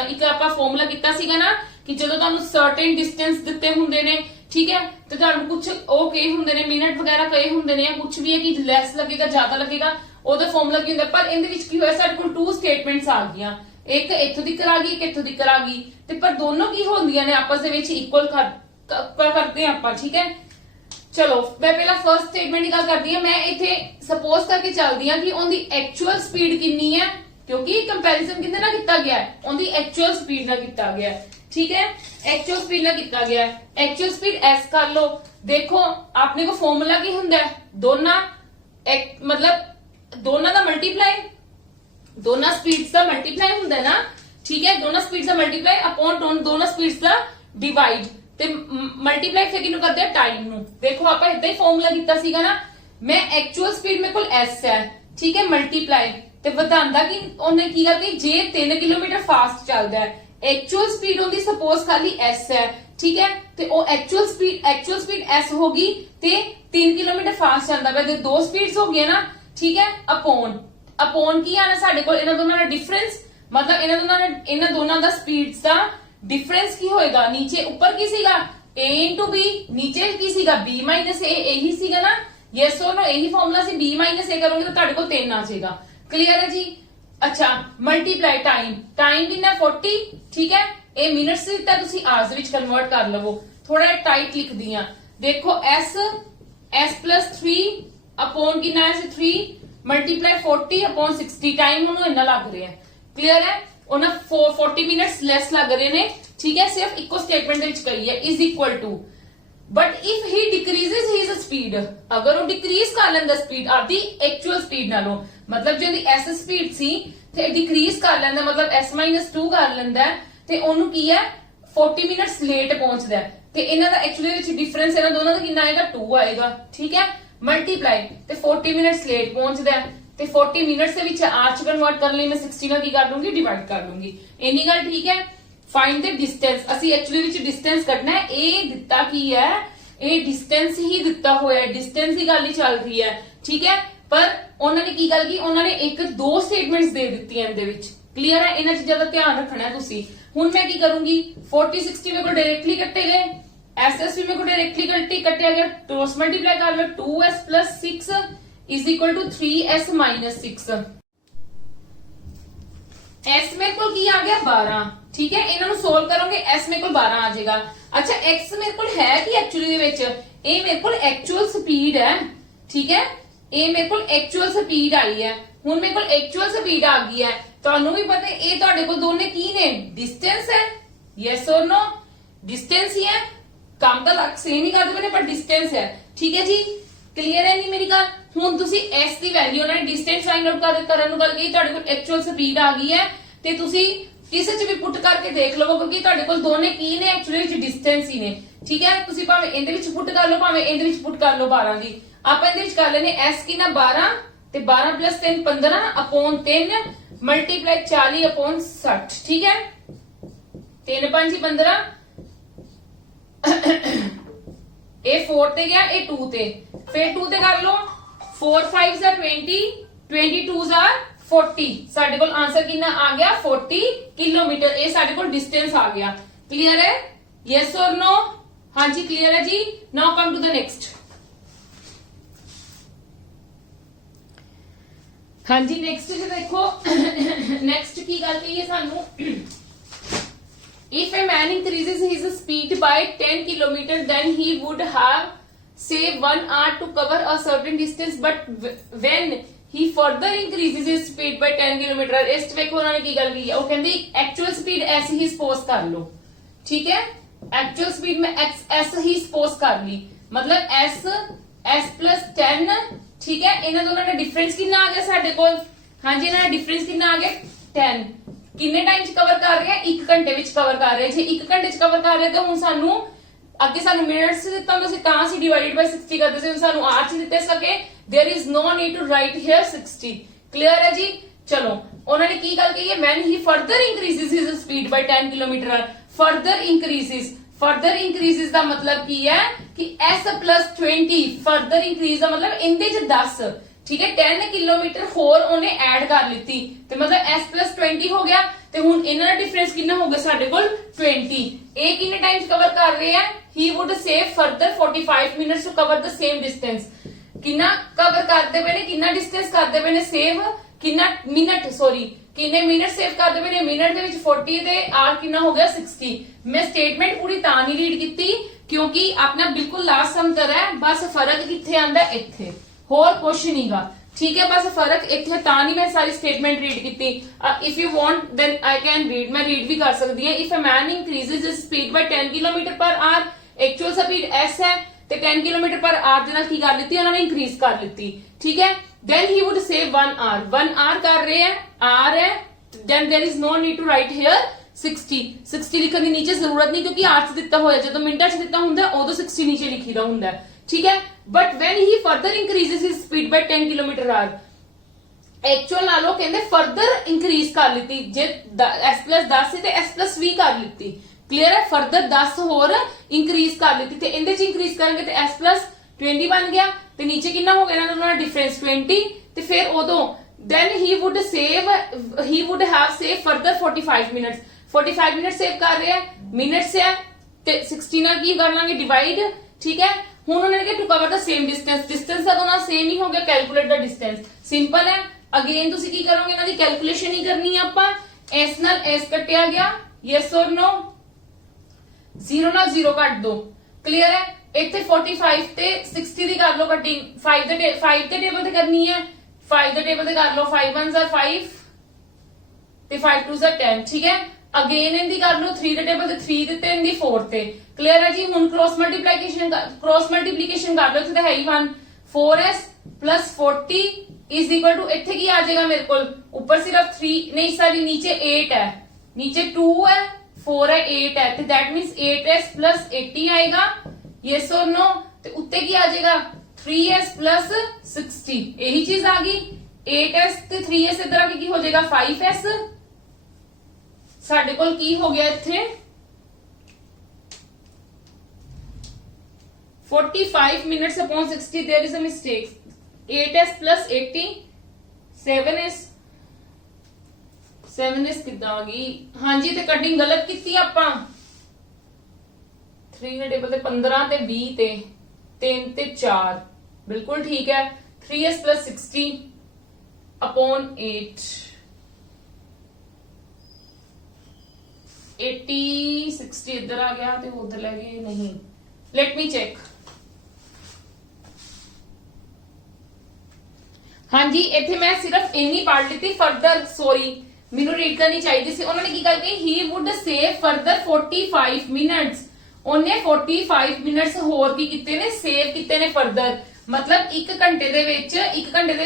ਇੱਕ ਆਪਾਂ ਫਾਰਮੂਲਾ ਕੀਤਾ ਸੀਗਾ ਨਾ ਕਿ ਜਦੋਂ ਤੁਹਾਨੂੰ ਸਰਟਨ ਡਿਸਟੈਂਸ ਦਿੱਤੇ ਹੁੰਦੇ ਨੇ, ਠੀਕ ਹੈ, ਤੇ ਤੁਹਾਨੂੰ ਕੁਝ ਉਹ ਕਹੇ ਹੁੰਦੇ ਨੇ ਮਿੰਟ ਵਗੈਰਾ ਕਹੇ ਹੁੰਦੇ ਨੇ ਜਾਂ ਕੁਝ ਵੀ ਹੈ ਕਿ ਲੈਸ ਲੱਗੇਗਾ ਜ਼ਿਆਦਾ ਲੱਗੇਗਾ, ਉਹਦਾ ਫਾਰਮੂਲਾ ਕੀ ਹੁੰਦਾ। ਪਰ ਇਹਦੇ ਵਿੱਚ ਕੀ ਹੋਇਆ ਸਾਡੇ ਕੋਲ 2 ਸਟੇਟਮੈਂਟਸ ਆ ਗਈਆਂ, ਇੱਕ ਇੱਥੋਂ ਦੀ ਕਰਾ ਗਈ ਇੱਕ ਇੱਥੋਂ ਦੀ ਕਰਾ ਗਈ, ਤੇ ਪਰ ਦੋਨੋਂ ਕੀ ਹੁੰਦੀਆਂ ਨੇ ਆਪਸ ਦੇ ਵਿੱਚ ਇਕੁਅਲ ਕਰਦੇ ਆਪਾਂ। ਠੀਕ ਹੈ, ਚਲੋ ਮੈਂ ਪਹਿਲਾਂ ਫਰਸਟ ਸਟੇਟਮੈਂਟ ਦੀ ਗੱਲ ਕਰਦੀ ਹਾਂ। ਮੈਂ ਇੱਥੇ ਸਪੋਜ਼ ਕਰਕੇ ਚੱਲਦੀ ਹਾਂ ਕਿ ਉਹਦੀ ਐਕਚੁਅਲ ਸਪੀਡ ਕਿੰਨੀ ਹੈ, ਕਿਉਂਕਿ ਕੰਪੈਰੀਜ਼ਨ ਕਿੰਨੇ ਨਾਲ ਕੀਤਾ ਗਿਆ ਹੈ, ਉਹਦੀ ਐਕਚੁਅਲ ਸਪੀਡ ਨਾਲ ਕੀਤਾ ਗਿਆ ਹੈ। ठीक है, एक्चुअल स्पीड ਨਾਲ ਕੀਤਾ ਗਿਆ ਹੈ। एक्चुअल स्पीड s कर लो। देखो अपने को फॉर्मूला की ਹੁੰਦਾ ਹੈ, ਦੋਨਾਂ मतलब ਦੋਨਾਂ ਦਾ ਮਲਟੀਪਲਾਈ, ਦੋਨਾਂ ਸਪੀਡਸ ਦਾ ਮਲਟੀਪਲਾਈ ਹੁੰਦਾ ਹੈ ना, ठीक है। दोनों स्पीड्स ਦਾ ਮਲਟੀਪਲਾਈ अपॉन दोनों स्पीड्स ਦਾ डिवाइड ਤੇ ਮਲਟੀਪਲਾਈ ਫਿਰ ਕਿਹਨੂੰ ਕਰਦੇ ਆ, ਟਾਈਮ ਨੂੰ। ਦੇਖੋ ਆਪਾਂ ਇਦਾਂ ਹੀ ਫਾਰਮੂਲਾ ਕੀਤਾ ਸੀਗਾ ਨਾ, ਮੈਂ ਐਕਚੁਅਲ ਸਪੀਡ ਮੇਰੇ ਕੋਲ s ਹੈ, ਠੀਕ ਹੈ, ਮਲਟੀਪਲਾਈ ਤੇ ਵਧਾਉਂਦਾ ਕਿ ਉਹਨੇ ਕੀ ਕਰਦੀ, ਜੇ 3 ਕਿਲੋਮੀਟਰ ਫਾਸਟ ਚੱਲਦਾ ਹੈ, एक्चुअल स्पीड होगी सपोज खाली s है, ठीक है, तो वो एक्चुअल स्पीड s होगी ते 3 किलोमीटर फास्ट चलता है, दो स्पीड्स हो गई ना, ठीक है। अपॉन की आना साडे कोल इन्हां दोनां दा डिफरेंस, मतलब इन्हां दोनां दा स्पीड्स दा डिफरेंस की होएगा, नीचे ऊपर की सीगा a into b, नीचे की सीगा b minus a, यही सीगा ना, yes or no, यही फॉर्मूला सी, b minus a करोगे तो तुहाडे कोल 3 आ जाएगा। क्लियर है जी। अच्छा, मल्टीप्लाई टाइम कितना 40, ठीक है, ये मिनट्स से दिता, तुसी आवर्स विच कन्वर्ट कर लवो, थोड़ा टाइट लिख दिया। देखो s plus 3 अपॉन कितना है 3 मल्टीप्लाई 40 अपॉन 60, टाइम उन्होंने इतना लग रहा है। क्लियर है, उन्हें 40 मिनट्स लेस लग रहे ने, ठीक है, सिर्फ इको स्टेटमेंट विच कही है is equal to, but if he decreases his speed, अगर वो डिक्रीज कर लेंदा स्पीड आपदी एक्चुअल स्पीड नालों, मतलब जो एस स्पीड सी ते डिक्रीज कर लेंदा, मतलब s-2 कर लेंदा है, ते ओनू की है 40 मिनट्स लेट पहुंचदा है, ते इन्हां दा एक्चुअली विच डिफरेंस इन्हां दोनों दा कितना आएगा, 2 आएगा, ठीक है। मल्टीप्लाई ते 40 मिनट्स लेट पहुंचदा है, ते 40 मिनट्स दे विच आर्च कन्वर्ट करने मैं 60 नाल की कर लूंगी, डिवाइड कर लूंगी, इन्नी गल ठीक है। फाइंड द डिस्टेंस, ਅਸੀਂ एक्चुअली विच डिस्टेंस ਕੱਢਣਾ है, ਇਹ ਦਿੱਤਾ ਕੀ ਹੈ, ਇਹ डिस्टेंस ही ਦਿੱਤਾ ਹੋਇਆ ਹੈ, डिस्टेंस ਦੀ ਗੱਲ ਹੀ ਚੱਲ ਰਹੀ ਹੈ, ठीक है। पर ਉਹਨਾਂ ਨੇ ਕੀ ਗੱਲ ਕੀ, ਉਹਨਾਂ ਨੇ ਇੱਕ ਦੋ ਸਟੇਟਮੈਂਟਸ ਦੇ ਦਿੱਤੀਆਂ ਇਹਦੇ ਵਿੱਚ। ਕਲੀਅਰ ਹੈ, ਇਹਨਾਂ ਚੀਜ਼ਾਂ ਦਾ ਧਿਆਨ ਰੱਖਣਾ ਹੈ ਤੁਸੀਂ। ਹੁਣ ਮੈਂ ਕੀ ਕਰੂੰਗੀ, 40 60 ਮੇਰੇ ਕੋਲ डायरेक्टली ਕੱਟੇ ਗਏ, एसएस भी मेरे को डायरेक्टली कटिया गया, क्रॉस मल्टीप्लाई कर लो, 2s plus 6 is equal to 3s minus 6। s मेरे को की आ गया 12, ठीक है, इन्हां नूं सोल्व करोगे s मेरे को 12 आ जाएगा। अच्छा, x मेरे को है कि एक्चुअली दे विच, ये मेरे को एक्चुअल स्पीड है, ठीक है, ये मेरे को एक्चुअल स्पीड आई है। हुण मेरे को एक्चुअल स्पीड आ गई है, तुहानूं भी पता है ये तुहाडे कोल दोने की ने, डिस्टेंस है, यस और नो, डिस्टेंस ही है, काम तो लग सेम ही करदे ने पर डिस्टेंस है, ठीक है जी। क्लियर है नहीं मेरी गल। हुण तुसी s की वैल्यू ना डिस्टेंस फाइंड आउट करन नूं गल कही, तुहाडे कोल एक्चुअल स्पीड आ गई है, ते तुसी किसी च भी पुट करके देख लो, क्योंकि तुहाडे कोल दोने की ने, एक्चुअली विच डिस्टेंस ही ने, ठीक है। तुसी भावें इहदे विच पुट कर लो, भावें इहदे विच पुट कर लो 12 दी। आप इहदे विच कर लेने s की ना 12 ते 12 प्लस 3 15 अपॉन 3 मल्टीप्लाई 40 अपॉन 60, ठीक है, 3 5 15 ए 4 ते गया, ए 2 ते, फिर 2 ते कर लो, 4 5 20, 22 40, साडे कोल आंसर कितना आ गया 40 किलोमीटर, ये साडे कोल डिस्टेंस आ गया। क्लियर है, यस और नो? हाँ जी क्लियर है जी। Now come to the next. हाँ जी नेक्स्ट देखो, नेक्स्ट की गल कही है सानू, if a man increases his speed by 10 kilometer then he would have say 1 hour to cover a certain distance, but when he further increases his speed by 10 kilometer, इस देखो उन्होंने की गल की है, वो कहते एक्चुअल स्पीड ऐसे ही सपोज कर लो, ठीक है, एक्चुअल स्पीड में ऐसे ही सपोज कर ली, मतलब s plus 10, ठीक है। इन्हां दोनों का डिफरेंस कितना आ गया साडे कोल, हाँ जी इन्हां दा डिफरेंस कितना आ गया 10, किन्ने टाइम च कवर कर रहे हैं, 1 घंटे विच कवर कर रहे हैं। जे 1 घंटे च कवर कर रहे हैं तो हुण सानू अगे सानू मिनट्स दिता हुंदा सी तां सी डिवाइडेड बाय 60 करदे सी, सानू आवर्स दिते सके, there is no need to write here 60। Clear है जी। चलो उन्होंने की गल कही है, when he further increases his speed by 10 kilometre, further increases दा मतलब की है कि s plus 20 फर्दर इंक्रीज दा मतलब इंदे च 10, ठीक है, 10 किलोमीटर होर उन्हें ऐड कर लीती, ते मतलब s plus 20 हो गया, ते हुण इन्हां दा डिफरेंस कितना हो गया साडे कोल 20। ए कितने टाइम्स कवर कर रहे हैं, he would save further 45 minutes to cover the same distance. कितना कवर करदे पे ने, कितना डिस्टेंस करदे पे ने सेव, कितना मिनट, सॉरी कितने मिनट सेव करदे पे ने, मिनट दे विच 40 ते आर कितना हो गया 60। मैं स्टेटमेंट पूरी तां नहीं रीड कीती क्योंकि आपने बिल्कुल लास्ट सम करा है, बस फर्क किथे आंदा इत्थे, होर कुछ नहींगा। ठीक है, बस फर्क इत्थे तां नहीं मैं सारी स्टेटमेंट रीड कीती। If you want then I can read, मैं रीड भी कर सकती है। If a man increases his speed by 10 kilometre per hour, actual speed s है ਤੇ 10 किलोमीटर पर आवर ਦੇ ਨਾਲ ਕੀ ਕਰ ਲਿੱਤੀ ਉਹਨਾਂ ਨੇ ਇੰਕਰੀਜ਼ ਕਰ ਲਿੱਤੀ। ठीक है, then he would save 1 hour, 1 hour कर रहे हैं, r है, then there is no need to write here 60 लिखਣ ਦੀ नीचे जरूरत नहीं, क्योंकि r ਚ ਦਿੱਤਾ ਹੋਇਆ, ਜਦੋਂ ਮਿੰਟਾਂ ਚ ਦਿੱਤਾ ਹੁੰਦਾ ਉਦੋਂ 60 नीचे ਲਿਖੀਦਾ ਹੁੰਦਾ। ठीक है, but when he further increases his speed by 10 kilometre our, actual नालों कहते फर्दर इंक्रीज कर लीती, जे s plus 10 से s plus 20 कर लीती। क्लियर है, फर्दर 10 होर इंक्रीज कर लीती ते इंदे च इंक्रीज करेंगे तो s plus 20 बन गया ते नीचे कितना हो गया ना डिफरेंस 20 ते फिर उदों then he would have saved further 45 minutes, 45 minute save कर रहे हैं, मिनट से है ते 60 ना की कर लांगे डिवाइड। ठीक है, हुण उन्होंने कहा to cover the same distance, distance का दोनों सेम ही हो गया, कैलकुलेट द डिस्टेंस। सिंपल है, अगेन तुसी की करोगे ना दी कैलकुलेशन ही करनी है आपां, s नाल s कटिया गया, यस और नो, 0 नाल 0 कट दो। क्लियर है, इत्थे 45 ते 60 दी कर लो कटिंग, 5 दे टेबल ते करनी है, 5 दे टेबल ते कर लो, 5 1s are 5 ते 5 2s are 10। ठीक है, अगेन इनदी कर लो 3 दे टेबल ते 3 ਦਿੱਤੇ इनदी 4 ਤੇ। क्लियर है जी, हुन क्रॉस मल्टीप्लिकेशन कर लो, इत्थे ते है ही 1, 4s plus 40 is equal to, इत्थे की आ जाएगा मेरे को ऊपर सिर्फ 3 नहीं सॉरी नीचे 8 है, नीचे 2 है, 4 है, 8 है, तो दैट मींस 8s plus 80 आएगा, यस और नो। तो उत्ते की आ जाएगा 3s plus 60, यही चीज आ गई, 8s ते 3s इधर आके की हो जाएगा 5s। साडे कोल की हो गया इत्थे 45 minutes upon 60, there is a mistake, 8s plus 80, 7s कितना आ गई, हाँ जी, ते कटिंग गलत की आपां, 3 ने टेबल ते 15 ते 20 ते 3 ते 4, बिल्कुल ठीक है। 3s plus 60 upon 8, 80 60 इधर आ गया ते उधर ले गए नहीं, लेट मी चेक। हाँ जी, इत्थे मैं सिर्फ इन्नी पढ़ ली, फर्दर सॉरी मैनू रीड करनी चाहिए सी। उन्होंने की गल कही, ही वुड सेव फर्दर 45 मिनट्स, उन्हें 45 मिनट्स होर की किते ने सेव किते ने फर्दर, मतलब 1 घंटे दे विच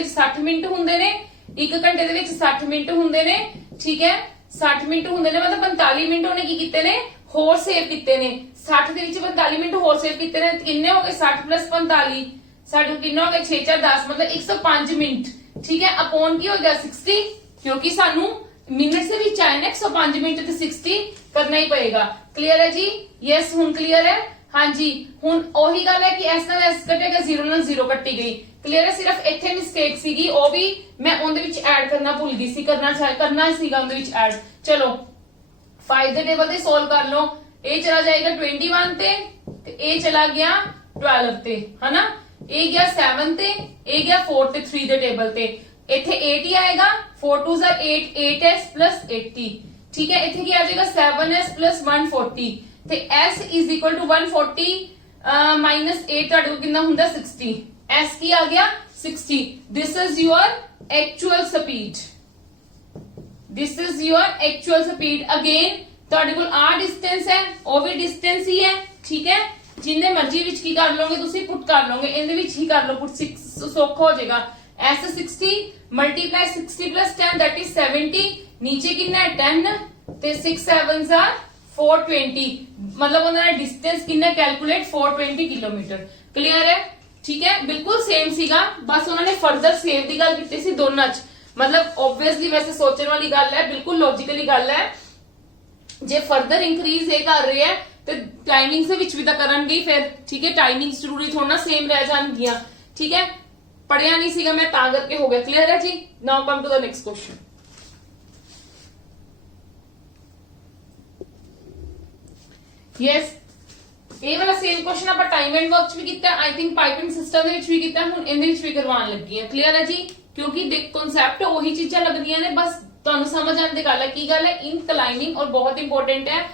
60 मिनट हुंदे ने, 1 घंटे दे विच 60 मिनट हुंदे ने। ठीक है, 60 मिनट हुंदे ने, मतलब 45 मिनट उन्हें की किते ने होर सेव किते ने, 60 दे विच 45 मिनट होर सेव किते ने, किन्ने हो गए 60 प्लस 45, साडू किन्ना हो गया 6 4 10, मतलब 105 मिनट। ठीक है, अपॉन की हो गया 60, क्योंकि सानू मिनट से भी आए ना 105 मिनट ते 60 करना ही पड़ेगा। क्लियर है जी, यस हुन क्लियर है। हाँ जी, हुन ओही गल है कि s नाल s कटेगा, 0 नाल 0 कट्टी गई। क्लियर है, सिर्फ इत्थे मिस्टेक सीगी, ओ भी मैं उनदे विच ऐड करना भूल गई सी, करना सीगा उनदे विच ऐड। चलो 5 दे टेबल ते सोल्व कर लो, ए चला जाएगा 21 ते ए चला गया 12 ते, है ना, ए गया 7 ते, ए गया 4 ते 3 दे टेबल ते, इत्थे 8 ही आएगा, 4 2s are 8, 8s plus 80। ठीक है, इत्थे की आ जाएगा 7s plus 140 ते s is equal to 140 minus 8 ਤੁਹਾਡੇ ਕੋਲ ਕਿੰਨਾ ਹੁੰਦਾ 60, s ਕੀ ਆ ਗਿਆ 60। this is your actual speed, this is your actual speed। again ਤੁਹਾਡੇ ਕੋਲ ਆ distance ਹੈ, ਉਹ ਵੀ distance ਹੀ ਹੈ। ਠੀਕ ਹੈ, जिन्ने मर्जी विच की कर लोगे तुसी पुट कर लोगे, इहदे विच ही कर लो पुट, सौखा हो जाएगा। s 60 multiply 60 plus 10 that is 70, नीचे कितना है 10 ते 6 7s are 420, मतलब उन्होंने डिस्टेंस कितना कैलकुलेट 420 किलोमीटर। क्लियर है, ठीक है, बिल्कुल सेम सीगा, बस उन्होंने फर्दर सेव की गल की सी दोनों च, मतलब ऑब्वियसली वैसे सोचने वाली गल है, बिल्कुल लॉजिकली गल है। जे फर्दर इंक्रीज ये कर रहे हैं तो टाइमिंग से विच भी तो करनगे फिर। ठीक है, टाइमिंग जरूरी थोड़ा ना सेम रह जाएंगियां। ठीक है, पढ़िया नहीं सीगा मैं ता करके हो गया। क्लियर है जी, now come to the next question. Yes, ये वाला सेम क्वेश्चन आप टाइम एंड वर्क भी किया, आई थिंक पाइपिंग सिस्टम दे विच भी किया, हुण इहदे विच भी करवान लगी है। क्लियर है जी, क्योंकि देख कॉन्सेप्ट वही चीजां लगदियां ने, बस तुहानू समझ आने दी गल है। की गल है, इन क्लाइंबिंग और बहुत इंपॉर्टेंट है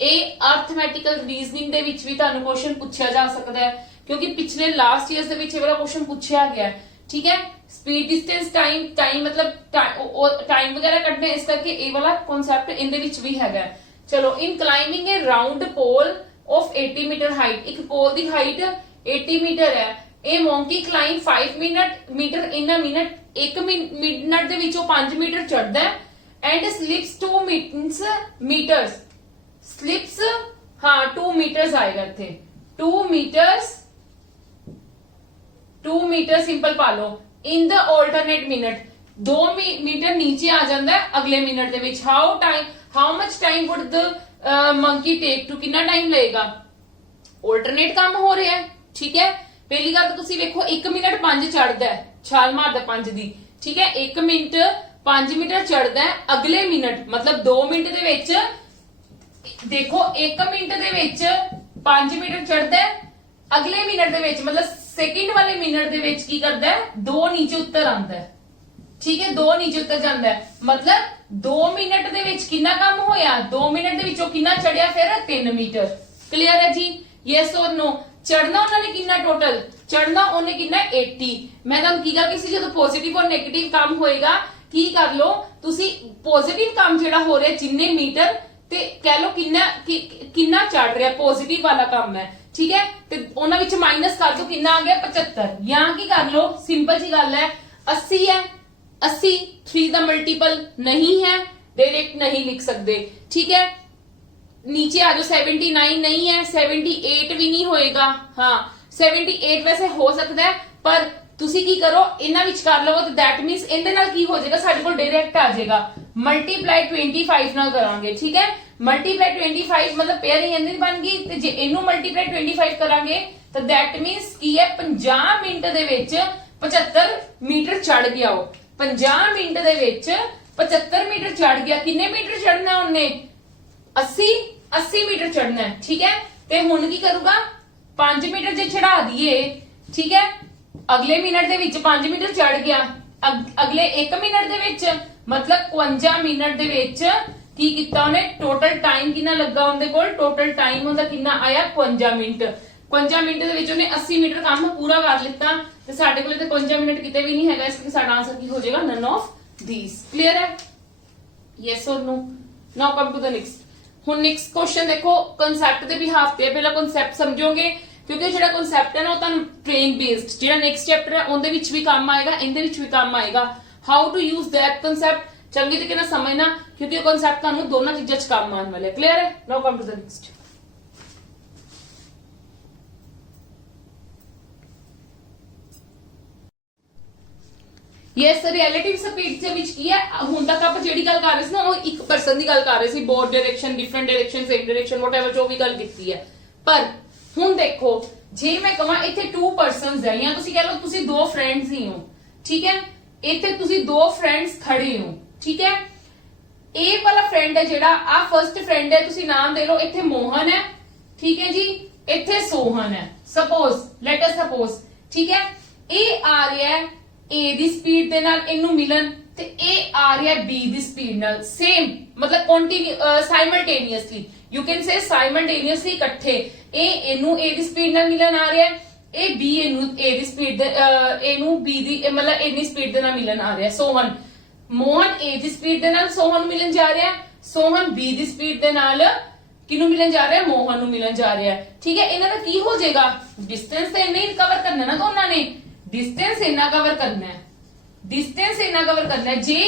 ਇਹ ਅਰਥਮੈਟਿਕਲ ਰੀਜ਼ਨਿੰਗ ਦੇ ਵਿੱਚ ਵੀ ਤੁਹਾਨੂੰ ਕੁਐਸਚਨ ਪੁੱਛਿਆ ਜਾ ਸਕਦਾ ਹੈ, ਕਿਉਂਕਿ ਪਿਛਲੇ ਲਾਸਟ ਈਅਰਸ ਦੇ ਵਿੱਚ ਇਹ ਵਾਲਾ ਕੁਐਸਚਨ ਪੁੱਛਿਆ ਗਿਆ ਹੈ। ਠੀਕ ਹੈ, ਸਪੀਡ डिस्टेंस टाइम मतलब टाइम वगैरह ਕੱਢਨੇ, ਇਸ ਕਰਕੇ ਇਹ ਵਾਲਾ ਕਨਸੈਪਟ ਇਹਦੇ ਵਿੱਚ ਵੀ ਹੈਗਾ। ਚਲੋ, in climbing a round pole of 80 metre height, एक पोल की हाइट 80 मीटर है। A monkey climb 5 metre in a minute, 1 minute ਦੇ ਵਿੱਚੋਂ 5 मीटर चढ़दा है। एंड स्लिप्स 2 मीटर्स, स्लिप्स हाँ 2 मीटर्स आएगा इत्थे, 2 मीटर सिंपल पा लो। In the alternate minute, 2 metre नीचे आ जाता है अगले मिनट दे विच। How much time would the monkey take to, कितना टाइम लगेगा? ऑल्टरनेट काम हो रहा है। ठीक है, पहली गल तो तुसी देखो 1 मिनट 5 चढ़दा है, छाल मारदा 5 दी। ठीक है, 1 मिनट 5 मीटर चढ़दा है, अगले मिनट मतलब 2 मिनट दे विच देखो 1 मिनट दे विच 5 मीटर चढ़दा है, अगले मिनट दे विच मतलब सेकंड वाले मिनट दे विच की करदा है, 2 नीचे उतर आंदा है। ठीक है, 2 नीचे उतर जाता है, मतलब 2 मिनट दे विच कितना काम होया, 2 मिनट दे विचों कितना चढ़िया फिर 3 मीटर। क्लियर है जी? यस और नो? चढ़ना उन्होंने कितना टोटल, चढ़ना उन्हें कितना 80। मैं तुहानू की गल कीसी, जदों पॉजिटिव और नेगेटिव काम होएगा की कर लो तुसी, पॉजिटिव काम जेड़ा हो रहा जिन्ने मीटर ते कह लो कितना चढ़ रहा, पॉजिटिव वाला काम है। ठीक है, ते उन्हां विच माइनस कर दो, कितना आ गया 75। यहां की कर लो, सिंपल जी गल है, 80 है, 80 3 का मल्टीपल नहीं है, डायरेक्ट नहीं लिख सकते। ठीक है, नीचे आ जाओ, 79 नहीं है, 78 भी नहीं होएगा। हाँ 78 वैसे हो सकता है, पर तुसी की करो इन्हां विच कर लवो, तो दैट मीन्स इहदे नाल की हो जाएगा, साडे कोल डायरेक्ट आ जाएगा, मल्टीप्लाई 25 नाल करांगे। ठीक है, मल्टीप्लाई 25 मतलब पेयरिंग इहदी बन गई, ते जे इहनू मल्टीप्लाई 25 करांगे तो दैट मीन्स की है 50 मिनट दे विच 75 मीटर चढ़ गया। वो 50 मिनट दे विच 75 मीटर चढ़ गया। किन्ने मीटर चढ़ना उन्हें? 80 मीटर चढ़ना है। ठीक है, ते हुण की करूगा, 5 मीटर जे चढ़ा दिए, ठीक है, अगले मिनट दे विच 5 मीटर चढ़ गया, अगले 1 मिनट दे विच मतलब 52 मिनट दे विच की कीता उन्हें, टोटल टाइम कितना लगा उनदे कोल, टोटल टाइम उनदा कितना आया 52 मिनट। 52 मिनट दे विच उन्हें 80 मीटर काम पूरा कर लिता, ते साडे कोल ते 52 मिनट किते भी नहीं हैगा, इसलिए साडा आंसर की हो जाएगा नन ऑफ दीस। क्लियर है? यस और no? Now come to the next. हुण नेक्स्ट क्वेश्चन देखो, कांसेप्ट दे बिहाफ ते पहला कांसेप्ट समझोगे, क्योंकि जेड़ा कांसेप्ट है ना वो तुहानू ट्रेन बेस्ड, जेड़ा नेक्स्ट चैप्टर है उनदे विच भी काम आएगा, इनदे विच भी काम आएगा। How to use that concept चंगी तरीके नाल समझना, क्योंकि कांसेप्ट तुहानू दोनों चीजां च काम आने वाले। क्लियर है? Now come to the next. Yes, relative speed ਦੇ ਵਿੱਚ ਕੀ ਹੈ, ਹੁਣ ਤੱਕ ਆਪਾਂ ਜਿਹੜੀ ਗੱਲ ਕਰ ਰਹੇ ਸੀ ਨਾ ਉਹ ਇੱਕ ਪਰਸਨ ਦੀ ਗੱਲ ਕਰ ਰਹੇ ਸੀ, both direction, different direction, same direction, whatever ਜੋ ਵੀ ਗੱਲ ਕੀਤੀ ਹੈ। ਪਰ ਹੁਣ ਦੇਖੋ, ਜੇ ਮੈਂ ਕਹਾਂ ਇੱਥੇ 2 ਪਰਸਨਸ ਹੈ, ਜਾਂ ਤੁਸੀਂ ਕਹ ਲਓ ਤੁਸੀਂ 2 ਫਰੈਂਡਸ ਹੀ ਹੋ। ਠੀਕ ਹੈ, ਇੱਥੇ ਤੁਸੀਂ 2 ਫਰੈਂਡਸ ਖੜੇ ਹੋ। ਠੀਕ ਹੈ, ਇਹ ਵਾਲਾ ਫਰੈਂਡ ਹੈ ਜਿਹੜਾ ਆ ਫਰਸਟ ਫਰੈਂਡ ਹੈ, ਤੁਸੀਂ ਨਾਮ ਦੇ ਲਓ, ਇੱਥੇ ਮੋਹਨ ਹੈ। ਠੀਕ ਹੈ ਜੀ, ਇੱਥੇ ਸੋਹਨ ਹੈ। Suppose, let us suppose. ਠੀਕ ਹੈ, ਇਹ ਆ ਰਿਹਾ ਹੈ A ਦੀ स्पीड ਦੇ ਨਾਲ ਇਹਨੂੰ ਮਿਲਣ, ਤੇ ਇਹ ਆ ਰਿਹਾ B ਦੀ स्पीड ਨਾਲ, ਸੇਮ मतलब simultaneously, you can say simultaneously इकट्ठे। ਇਹ ਇਹਨੂੰ A ਦੀ स्पीड ਨਾਲ ਮਿਲਣ ਆ ਰਿਹਾ, ਇਹ B ਇਹਨੂੰ A ਦੀ स्पीड ਇਹਨੂੰ B ਦੀ मतलब ਇੰਨੀ स्पीड ਦੇ ਨਾਲ ਮਿਲਣ ਆ ਰਿਹਾ। Sohan, Mohan A the speed ਦੇ ਨਾਲ ਸੋਹਨ ਨੂੰ ਮਿਲਣ ਜਾ ਰਿਹਾ, ਸੋਹਨ B ਦੀ स्पीड ਦੇ ਨਾਲ ਕਿਹਨੂੰ ਮਿਲਣ ਜਾ ਰਿਹਾ, ਮੋਹਨ ਨੂੰ ਮਿਲਣ ਜਾ ਰਿਹਾ। ਠੀਕ ਹੈ, ਇਹਨਾਂ ਦਾ ਕੀ ਹੋ ਜਾਏਗਾ, डिस्टेंस ਤੇ ਇੰਨੇ ਹੀ ਕਵਰ ਕਰਨਾ ਨਾ ਦੋਨਾਂ ਨੇ, डिस्टेंस इन्ना कवर करना है, डिस्टेंस इन्ना कवर करना है। जे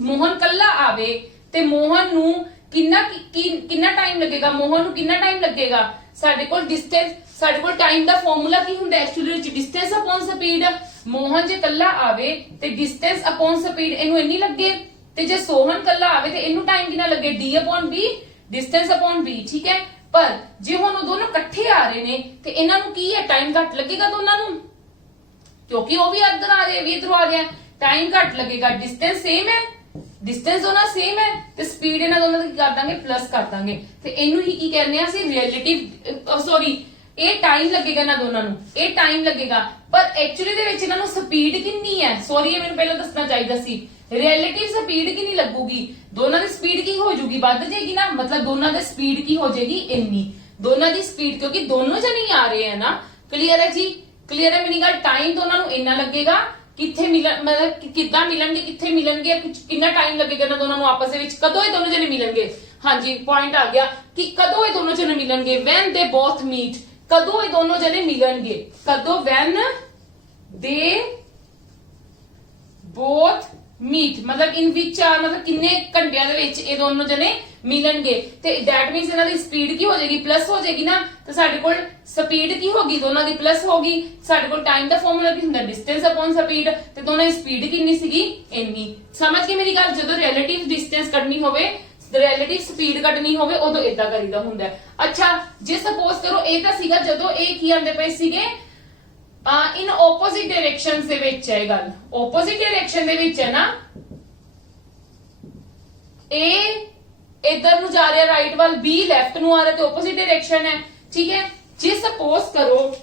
मोहन कल्ला आवे ते मोहन नू किन्ना टाइम लगेगा, मोहन नू किन्ना टाइम लगेगा। साडे कोल डिस्टेंस, साडे कोल टाइम दा फार्मूला की हुंदा एक्चुअली विच, डिस्टेंस अपॉन स्पीड। मोहन जे कल्ला आवे ते डिस्टेंस अपॉन स्पीड इनू इन्नी लगे, ते जे सोहन कल्ला आवे ते इनू टाइम किन्ना लगे, D upon B, distance upon B। ठीक है, पर जे हुण दोनों इकट्ठे आ रहे ने ते इन्हां नू की है, टाइम घट लगेगा दोनों नू, क्योंकि वो भी इधर आ रहे, भी इधर आ गया, टाइम घट लगेगा। डिस्टेंस सेम है, डिस्टेंस दोनों सेम है, ते स्पीड इन्हां दोनों की कर दांगे प्लस कर दांगे, ते इनू ही की कहने आ असीं रिलेटिव, सॉरी ये टाइम लगेगा ना दोनों नू, ये टाइम लगेगा, पर एक्चुअली दे विच इन्हां नू स्पीड कितनी है, सॉरी ये मैनूं पहले दसना चाहिदा सी, ਰਿਲੇਟਿਵ ਸਪੀਡ ਕੀ ਨਹੀਂ ਲੱਗੂਗੀ, ਦੋਨਾਂ ਦੀ ਸਪੀਡ ਕੀ ਹੋ ਜੂਗੀ, ਵੱਧ ਜਾਏਗੀ ਨਾ, ਮਤਲਬ ਦੋਨਾਂ ਦੀ ਸਪੀਡ ਕੀ ਹੋ ਜਾਏਗੀ, ਇੰਨੀ। ਦੋਨਾਂ ਦੀ ਸਪੀਡ, ਕਿਉਂਕਿ ਦੋਨੋਂ ਜਣੇ ਆ ਰਹੇ ਹੈ ਨਾ। ਕਲੀਅਰ ਹੈ ਜੀ, ਕਲੀਅਰ ਹੈ ਮੇਰੀ ਗੱਲ। ਟਾਈਮ ਦੋਨਾਂ ਨੂੰ ਇੰਨਾ ਲੱਗੇਗਾ, ਕਿੱਥੇ ਮਿਲਣ ਮਤਲਬ ਕਿੱਦਾਂ ਮਿਲਣਗੇ, ਕਿੱਥੇ ਮਿਲਣਗੇ, ਕਿੰਨਾ ਟਾਈਮ ਲੱਗੇਗਾ ਇਹਨਾਂ ਦੋਨਾਂ ਨੂੰ ਆਪਸ ਦੇ ਵਿੱਚ, ਕਦੋਂ ਇਹ ਦੋਨੋਂ ਜਣੇ ਮਿਲਣਗੇ। ਹਾਂਜੀ ਪੁਆਇੰਟ ਆ ਗਿਆ ਕਿ ਕਦੋਂ ਇਹ ਦੋਨੋਂ ਜਣੇ ਮਿਲਣਗੇ, when they both meet, ਕਦੋਂ ਇਹ ਦੋਨੋਂ ਜਣੇ ਮਿਲਣਗੇ, ਕਦੋਂ, when they both meet, ਮਤਲਬ in which are, ਮਤਲਬ ਕਿੰਨੇ ਘੰਟਿਆਂ ਦੇ ਵਿੱਚ ਇਹ ਦੋਨੋਂ ਜਣੇ ਮਿਲਣਗੇ। ਤੇ that means ਇਹਨਾਂ ਦੀ ਸਪੀਡ ਕੀ ਹੋ ਜਾਏਗੀ, ਪਲੱਸ ਹੋ ਜਾਏਗੀ ਨਾ। ਤੇ ਸਾਡੇ ਕੋਲ ਸਪੀਡ ਕੀ ਹੋਗੀ, ਦੋਨਾਂ ਦੀ ਪਲੱਸ ਹੋਗੀ। ਸਾਡੇ ਕੋਲ ਟਾਈਮ ਦਾ ਫਾਰਮੂਲਾ ਕੀ ਹੁੰਦਾ, ਡਿਸਟੈਂਸ ਅਪਨ ਸਪੀਡ, ਤੇ ਦੋਨਾਂ ਦੀ ਸਪੀਡ ਕਿੰਨੀ ਸੀਗੀ, ਇੰਨੀ। ਸਮਝ ਗਏ ਮੇਰੀ ਗੱਲ। ਜਦੋਂ ਰਿਲੇਟਿਵ ਡਿਸਟੈਂਸ ਕੱਢਣੀ ਹੋਵੇ, ਰਿਲੇਟਿਵ ਸਪੀਡ ਕੱਢਣੀ ਹੋਵੇ, ਉਦੋਂ ਇਦਾਂ ਕਰੀਦਾ ਹੁੰਦਾ ਹੈ। ਅੱਛਾ ਜੇ ਸਪੋਜ਼ ਕਰੋ ਇਹ ਤਾਂ ਸੀਗਾ ਜਦੋਂ ਇਹ ਕੀ ਆਂਦੇ ਪਏ ਸੀਗੇ ਇਨ ਆਪੋਜ਼ਿਟ ਡਾਇਰੈਕਸ਼ਨਸ ਦੇ ਵਿੱਚ ਹੈ, ਇਹ ਗੱਲ ਆਪੋਜ਼ਿਟ ਡਾਇਰੈਕਸ਼ਨ ਦੇ ਵਿੱਚ ਹੈ ਨਾ। ਇਹ ਇਧਰ ਨੂੰ ਜਾ ਰਿਹਾ ਰਾਈਟ ਵੱਲ, B ਲੈਫਟ ਨੂੰ ਆ ਰਿਹਾ, ਤੇ ਆਪੋਜ਼ਿਟ ਡਾਇਰੈਕਸ਼ਨ ਹੈ। ਠੀਕ ਹੈ, ਜੇ ਸਪੋਜ਼ ਕਰੋ